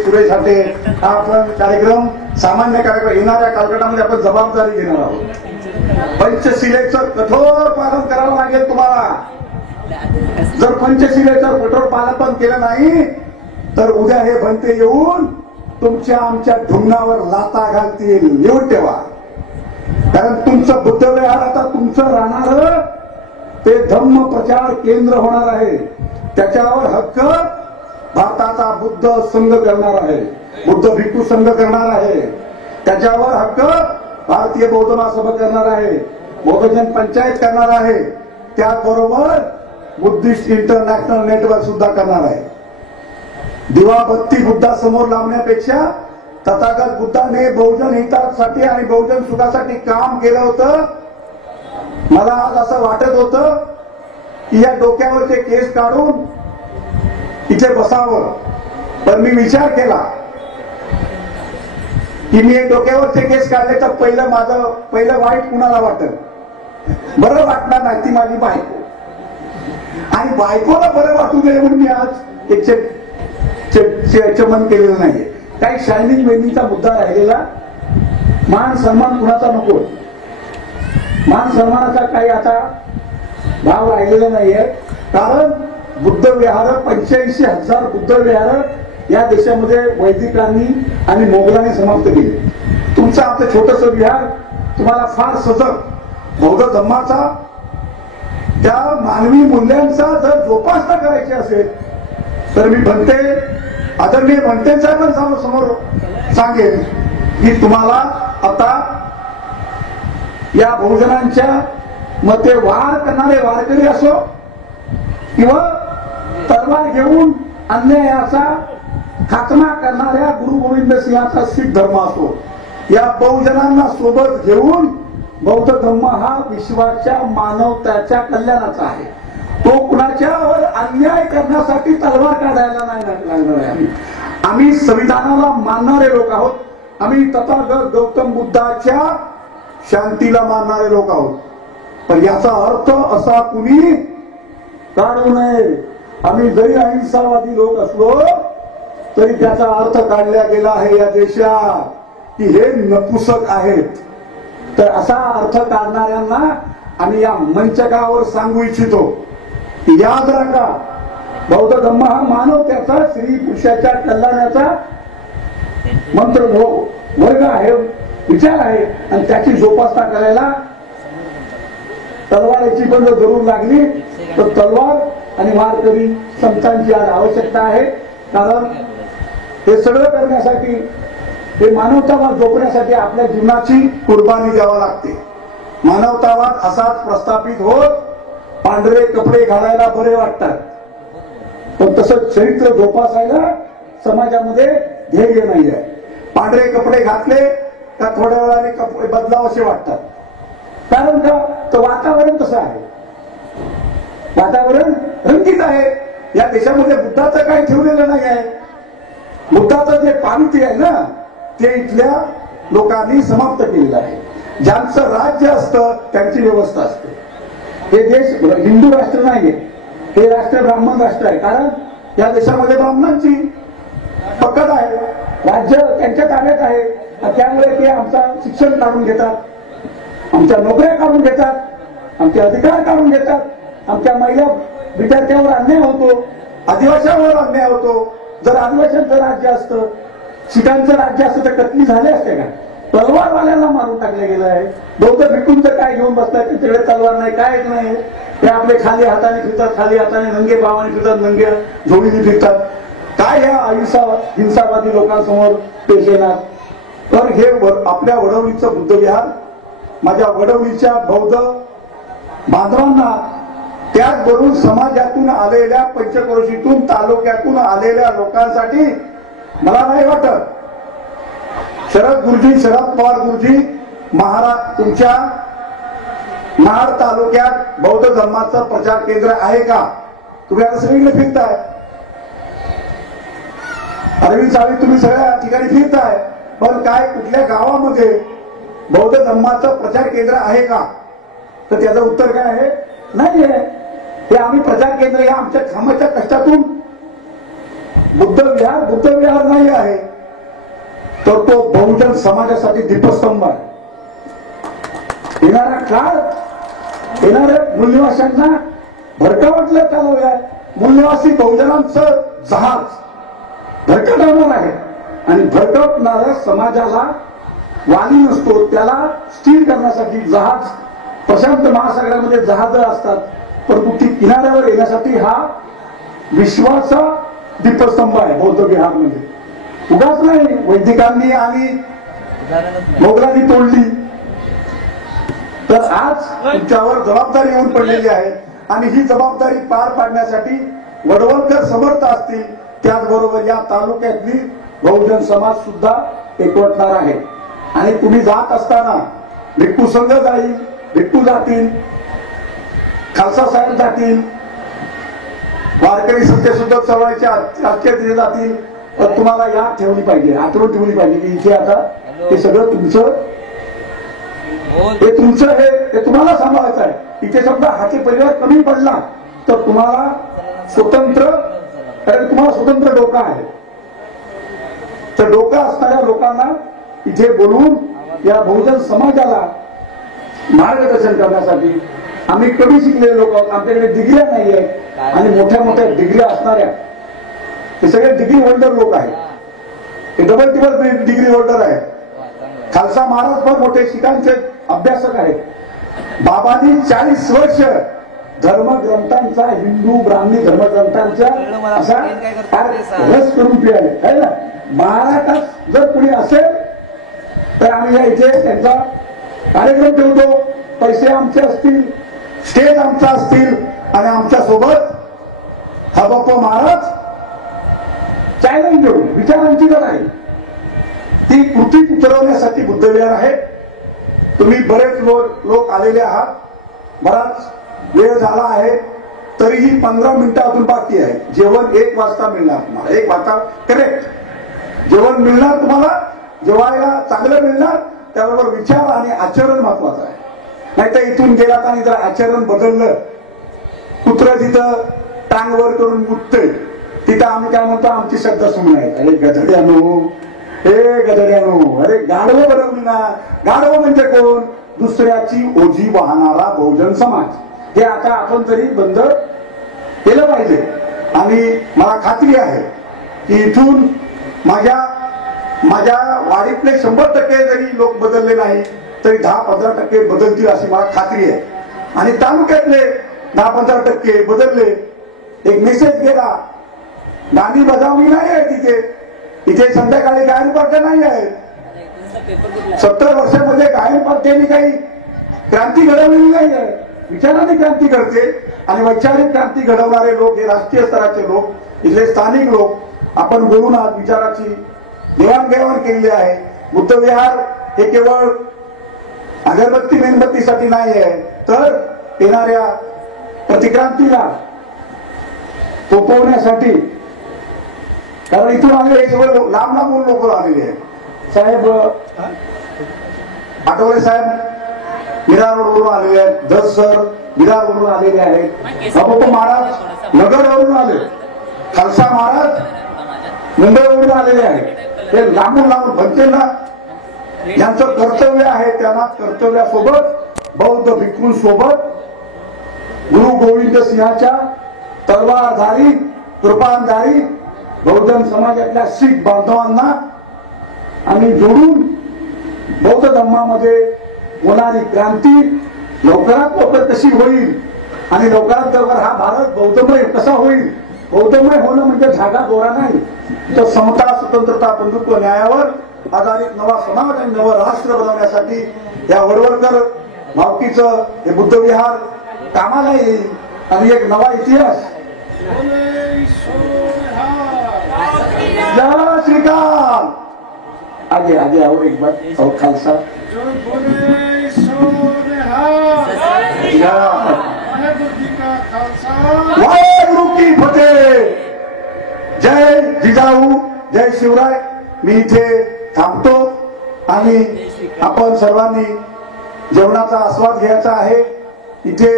सुरेश साठे हा आपण कार्यक्रम सामान्य कार्यक्रम येणाऱ्या कालखंडामध्ये आपण जबाबदारी घेणार आहोत. पंचशिलेचं कठोर पालन करावं लागेल तुम्हाला. जर पंचशिलेचं कठोर पालन केलं नाही तर उद्या हे भंते येऊन तुमच्या आमच्या ढुंगणावर लाता घालतील. लिहून ठेवा. कारण तुमचं बुद्ध विहार आता तुमचं राहणार ते धम्म प्रचार केंद्र होणार आहे. त्याच्यावर हक्क भारताचा बुद्ध संघ करणार आहे, बुद्ध भिक्खू संघ करणार आहे. त्याच्यावर हक्क भारतीय बौद्ध महासभा करणार आहे, बौद्धजन पंचायत करणार आहे. त्याचबरोबर बुद्धिस्ट इंटरनॅशनल नेटवर्क सुद्धा करणार आहे. दिवाबत्ती बुद्धासमोर लावण्यापेक्षा तथागत बुद्धाने बहुजन हितासाठी आणि बहुजन सुखासाठी काम केलं होतं. मला आज असं वाटत होतं की या डोक्यावरचे केस काढून इथे बसावं, पण मी विचार केला की मी डोक्यावरचे केस काढले तर पहिलं वाईट कुणाला वाटेल? बरं वाटणार नाही, ती माझी बायको. आणि बायकोला बरं वाटू नये म्हणून मी आज एक चमन केलेलं नाहीये. काही शायनिंग वेनिंगचा मुद्दा राहिलेला, मान सन्मान कुणाचा नको, मान सन्मानाचा काही आता भाव राहिलेला नाहीये. कारण बुद्ध विहार 85,000 बुद्ध विहार या देशामध्ये वैदिकांनी आणि मोगलांनी समाप्त केले. तुमचं आपलं छोटस विहार तुम्हाला फार सजग बौद्ध धम्माचा त्या मानवी मूल्यांचा जर जोपासना करायची असेल तर मी म्हणते, आदरणीय म्हणते साहेबांना समोर सांगेन की तुम्हाला आता या बहुजनांच्या मते वार करणारे वारकरी असो किंवा तलवार घेऊन अन्यायाचा खात्मा करणाऱ्या गुरु गोविंद सिंहाचा शीख धर्म असो, या बहुजनांना सोबत घेऊन बौद्ध धर्म हा विश्वाच्या मानवताच्या कल्याणाचा आहे. तो कुणाच्यावर अन्याय करण्यासाठी तलवार काढायला नाही लागणार आहे. आम्ही संविधानाला मानणारे लोक आहोत. आम्ही तथागत गौतम बुद्धाच्या शांतीला मानणारे लोक आहोत. पण याचा अर्थ असा कुणी काढू नये. आम्ही जरी अहिंसावादी लोक असलो तरी त्याचा अर्थ काढला गेला आहे या देशात की हे नपुसक आहेत. तर असा अर्थ काढणाऱ्यांना आम्ही या मंचकावर सांगू इच्छितो की याद राखा, बौद्ध धम्म हा मानवतेचा, स्त्री पुरुषाच्या कल्याणाचा मंत्र वर्ग आहे, विचार आहे. आणि त्याची जोपासना करायला तलवारीची पण जरूर लागली तर तलवार आणि वारकरी संतांची आज आवश्यकता आहे. कारण हे सगळं करण्यासाठी, हे मानवतावाद जोपण्यासाठी आपल्या जीवनाची कुर्बानी द्यावी लागते. मानवतावाद असाच प्रस्थापित होत पांढरे कपडे घालायला बरे वाटतात, पण तसं चरित्र जोपासायला समाजामध्ये ध्येय नाही आहे. पांढरे कपडे घातले का थोड्या वेळाने कपडे बदलाव असे वाटतात. कारण का तर वातावरण तसं आहे, वातावरण रंगीत आहे. या देशामध्ये बुद्धाचं काही ठेवलेलं नाही आहे. बुद्धाचं जे पावित्र्य आहे ना ते इथल्या लोकांनी समाप्त केलेलं आहे. ज्यांचं राज्य असतं त्यांची व्यवस्था असते. हे देश हिंदू राष्ट्र नाहीये, हे राष्ट्र ब्राह्मण राष्ट्र आहे. कारण या देशामध्ये ब्राह्मणांची पकड आहे, राज्य त्यांच्या ताब्यात आहे. त्यामुळे ते आमचा शिक्षण काढून घेतात, आमच्या नोकऱ्या काढून घेतात, आमचे अधिकार काढून घेतात. आमच्या महिला विद्यार्थ्यावर अन्याय होतो, आदिवासीवर अन्याय होतो. जर आदिवासींचं राज्य असतं, शिखांचं राज्य असतं तर कत्ली झाले असते का? तलवारवाल्यांना मारून टाकलं गेलं आहे. बौद्ध भिक्खूंचं काय घेऊन बसलाय, त्यांच्याकडे तलवार नाही, कायच नाही. ते आपले खाली हाताने फिरतात, खाली हाताने नंगे पावाने फिरतात, नंगे झोळीने फिरतात. काय ह्या हिंसावादी लोकांसमोर पेश येणार. तर हे आपल्या वडवणीचं बुद्ध विहार माझ्या वडवणीच्या बौद्ध बांधवांना, त्याचबरोबर समाजातून आलेल्या, पंचक्रोशीतून, तालुक्यातून आलेल्या लोकांसाठी मला नाही वाटत शरद पवार गुरुजी तुमच्या महाड तालुक्यात बौद्ध धर्माचं प्रचार केंद्र आहे का. तुम्ही आता सगळीकडे फिरताय, अरविंद साहेब तुम्ही सगळ्या ठिकाणी फिरताय, पण काय कुठल्या गावामध्ये बौद्ध धर्माचं प्रचार केंद्र आहे का. तर त्याचं उत्तर काय आहे, नाही आहे. हे आम्ही प्रचार केंद्र या आमच्या कामाच्या कष्टातून बुद्ध विहार नाही आहे, तर तो बहुजन समाजासाठी दीपस्तंभ आहे. येणाऱ्या काळात येणाऱ्या मूल्यवाशांना भरकावटलं चालवलंय. मूल्यवासी बहुजनांचं जहाज भरकटवणार आहे आणि भरकटणाऱ्या समाजाला वाली नसतो, त्याला स्थिर करण्यासाठी जहाज, प्रशांत महासागरामध्ये जहाज असतात, परंतु ती किनाऱ्यावर येण्यासाठी हा विश्वाचा दीपस्तंभ आहे बौद्ध विहारमध्ये. उगाच नाही वैदिकांनी आणि मोगलांनी तोडली. तर आज तुमच्यावर जबाबदारी येऊन पडलेली आहे आणि ही जबाबदारी पार पाडण्यासाठी वडवलकर समर्थ असतील, त्याचबरोबर या तालुक्यातली बहुजन समाज सुद्धा एकवटणार आहे. आणि तुम्ही जात असताना भिक्खू संघ जाईल, भिक्खू जातील, खालसा साहेब जातील, वारकरी सत्यशुद्ध चळवळीचे आचार्य जातील. तर तुम्हाला याद ठेवली पाहिजे, आठवण ठेवली पाहिजे की इथे आता हे सगळं तुमचं, हे तुमचं, हे तुम्हाला सांभाळायचं आहे. इथे समजा हाती परिवार कमी पडला तर तुम्हाला स्वतंत्र डोका आहे. तर डोका असणाऱ्या लोकांना इथे बोलवून या बहुजन समाजाला मार्गदर्शन करण्यासाठी आम्ही कमी शिकलेले लोक आहोत, आमच्याकडे डिग्र्या नाही आहेत आणि मोठ्या मोठ्या डिग्र्या असणाऱ्या हे सगळे डिग्री होल्डर लोक आहेत. हे डबल टिबल डिग्री होल्डर आहेत. खालसा महाराज पण मोठे शिकांचे अभ्यासक आहेत. बाबांनी 40 वर्ष धर्मग्रंथांचा, हिंदू ब्राह्मणी धर्मग्रंथांचा असा रस करून पिळाले आहे ना. महाराष्ट्रात जर कुणी असेल तर आम्ही या इथे त्यांचा कार्यक्रम ठेवतो, पैसे आमचे असतील, स्टेज आमचा असतील आणि आमच्या सोबत हबप्पा महाराज चॅलेंज देऊ. विचारांची लढाई ती कृतीत उतरवण्यासाठी बुद्ध विहार आहे. तुम्ही बरेच लोक आलेले आहात, बराच वेळ झाला आहे, तरीही 15 मिनिटं अजून बाकी आहे. जेवण 1 वाजता मिळणार तुम्हाला, 1 वाजता करेक्ट जेवण मिळणार तुम्हाला. जेवायला चांगलं मिळणार, त्याबरोबर विचार आणि आचरण महत्वाचं आहे. नाहीतर इथून गेलात आणि जर आचरण बदललं, कुत्र जिथं टांगवर करून मुतते तिथं आम्ही काय म्हणतो, आमची शब्द सुरू नाही. अरे गधड्यानो, हे गधड्यानो, अरे गाढवं बनवली ना. गाढवं म्हणजे कोण, दुसऱ्याची ओझी वाहणारा बहुजन समाज. हे आता आपण तरी बंद केलं पाहिजे. आणि मला खात्री आहे की इथून माझ्या वाडीतले 100% जरी लोक बदलले नाही तरी 10-15% बदलतील अशी मला खात्री आहे. आणि तालुक्यातले 10-15% बदलले. एक मेसेज गेला, गांधी बजावणी नाही आहे तिथे. इथे संध्याकाळी गायन पार्ट्या नाही आहेत. 70 वर्षामध्ये गायन पार्ट्यांनी काही क्रांती घडवलेली नाही आहे. विचाराने क्रांती घडते आणि वैचारिक क्रांती घडवणारे लोक हे राष्ट्रीय स्तराचे लोक, इथले स्थानिक लोक. आपण बोलून आहात, विचाराची देवाणघेवाण केलेली आहे. बुद्ध विहार हे केवळ अगरबत्ती मेणबत्तीसाठी नाही आहे, तर येणाऱ्या प्रतिक्रांतीला थोपवण्यासाठी. कारण इथून आलेले हे सगळं लांब लांबून लोक आलेले आहेत. साहेब आठवले साहेब विरार रोडवरून आलेले आहेत, दस सर विरार वरून आलेले आहेत, हबप्पा महाराज नगरवरून आले, खालसा महाराज मुंबईवरून आलेले आहेत. ते लांबून लांबून भक्तांना यांचं कर्तव्य आहे, त्यांना कर्तव्यासोबत बौद्ध भिक्खूंसोबत गुरु गोविंद सिंहाच्या तलवारधारी कृपानधारी बहुजन समाजातल्या शीख बांधवांना आम्ही जोडून बौद्ध धर्मामध्ये होणारी क्रांती लवकरात लवकर कशी होईल आणि लवकरात लवकर हा भारत बौद्धमय कसा होईल. बौद्धमय होणं म्हणजे धागा दोरा नाही, तर समता, स्वतंत्रता, बंधुत्व, न्यायावर आधारित नवा समाज आणि नवं राष्ट्र बनवण्यासाठी या वडवळकर भावकीचं हे बुद्ध विहार कामाला येईल आणि एक नवा इतिहास. जय श्रीकांत. आगे आगे आओ एक बार और खालसा. वाहेगुरु की फतेह. जय जिजाऊ, जय शिवराय. मी इथे थांबतो आणि आपण सर्वांनी जेवणाचा आस्वाद घ्यायचा आहे. इथे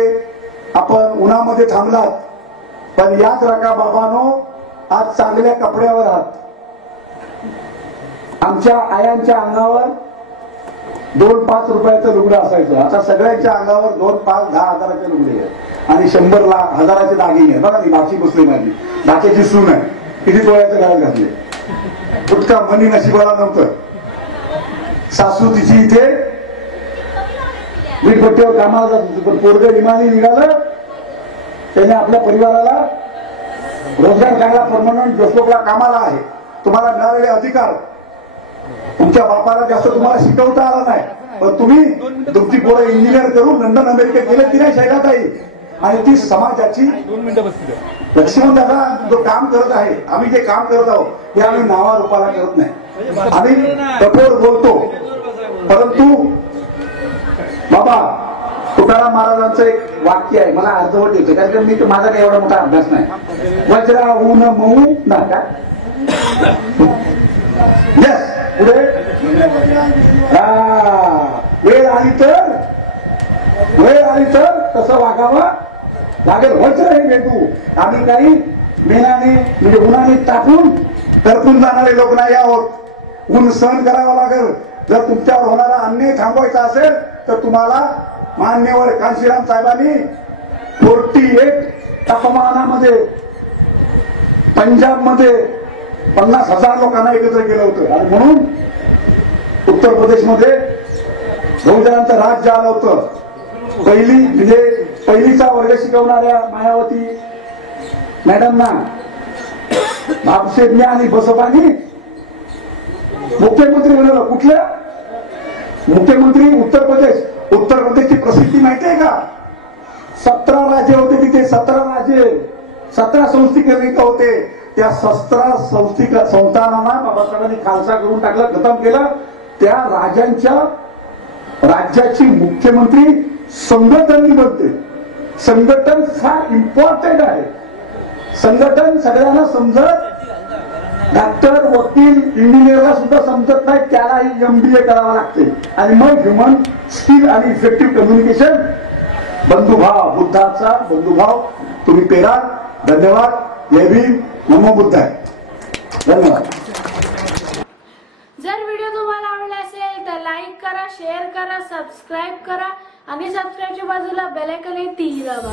आपण उन्हामध्ये थांबलात, पण याद राखा बाबांनो, आज चांगल्या कपड्यावर आहात. आमच्या आयांच्या अंगावर 2-5 रुपयाचं लुगडं असायचं. आता सगळ्यांच्या अंगावर 2, 5, 10 हजाराचे लुगडे आहेत आणि 100,000 दागिने. बघा ती भाची बसली माझी, भाच्याची सून आहे, किती डोळ्याचं घाल घातले. फुटका मनी नशिबाला नव्हतं. सासू तिची इथे वीटभट्टीवर कामाला जात होती, पण पोरगं विमानी निघालं, त्याने आपल्या परिवाराला रोजगार द्यायला परमनंट जसलोकला कामाला आहे. तुम्हाला मिळालेले अधिकार, तुमच्या बापाला जास्त तुम्हाला शिकवता आला नाही, पण तुम्ही तुमची पोरं इंजिनियर करून लंडन अमेरिकेत गेले की नाही शैलाताई. आणि ती समाजाची लक्ष्मण दादा जो काम करत आहे, आम्ही जे काम करत आहोत हे आम्ही नावारूपाला करत नाही. आम्ही कठोर बोलतो, परंतु बाबा तुकाराम महाराजांचं एक वाक्य आहे, मला अर्धवट येतं कारण मी माझा काही एवढा मोठा अभ्यास नाही. वज्रा ऊन मऊ ना का. येस, पुढे वेळ आली तर तसं वागावं लागेल. वज्र हे भेटू. आम्ही काही मेनाने म्हणजे उन्हाने तापून करपून जाणारे लोक नाही आहोत. ऊन सहन करावं लागेल. जर तुमच्यावर होणारा अन्याय थांबवायचा असेल तर तुम्हाला मान्यवर कांशीराम साहेबांनी 48 तापमानामध्ये पंजाबमध्ये 50,000 लोकांना एकत्र केलं होतं. आणि म्हणून उत्तर प्रदेशमध्ये बहुजनांचं राज्य आलं होतं. पहिलीचा वर्ग शिकवणाऱ्या मायावती मॅडमना बापशेटने आणि बसपानी मुख्यमंत्री बनवलं. कुठल्या मुख्यमंत्री? उत्तर प्रदेश. उत्तर प्रदेशची प्रसिद्धी माहिती आहे का? 17 राज्य होते तिथे. 17 राज्य, 17 संस्थीकरण होते. त्या 17 संस्थानांना बाबासाहेबांनी खालसा करून टाकलं, खतम केलं. त्या राज्याची मुख्यमंत्री संघटन बनते. संघटन फार इम्पॉर्टंट आहे. संघटन सगळ्यांना समजत, डॉक्टर, वकील, इंजिनियरला सुद्धा समजत नाही, त्यालाही MBA करावं लागते. आणि मग ह्युमन स्किल आणि इफेक्टिव्ह कम्युनिकेशन. बंधुभाव, बुद्धाचा बंधुभाव तुम्ही पेरा. धन्यवाद. जय भीम. नमो बुद्धाय. धन्यवाद. जर व्हिडिओ तुम्हाला आवडला असेल तर लाईक करा, शेअर करा, सबस्क्राईब करा आणि सबस्क्राईबच्या बाजूला बेल आयकॉन आहे ती दाबा.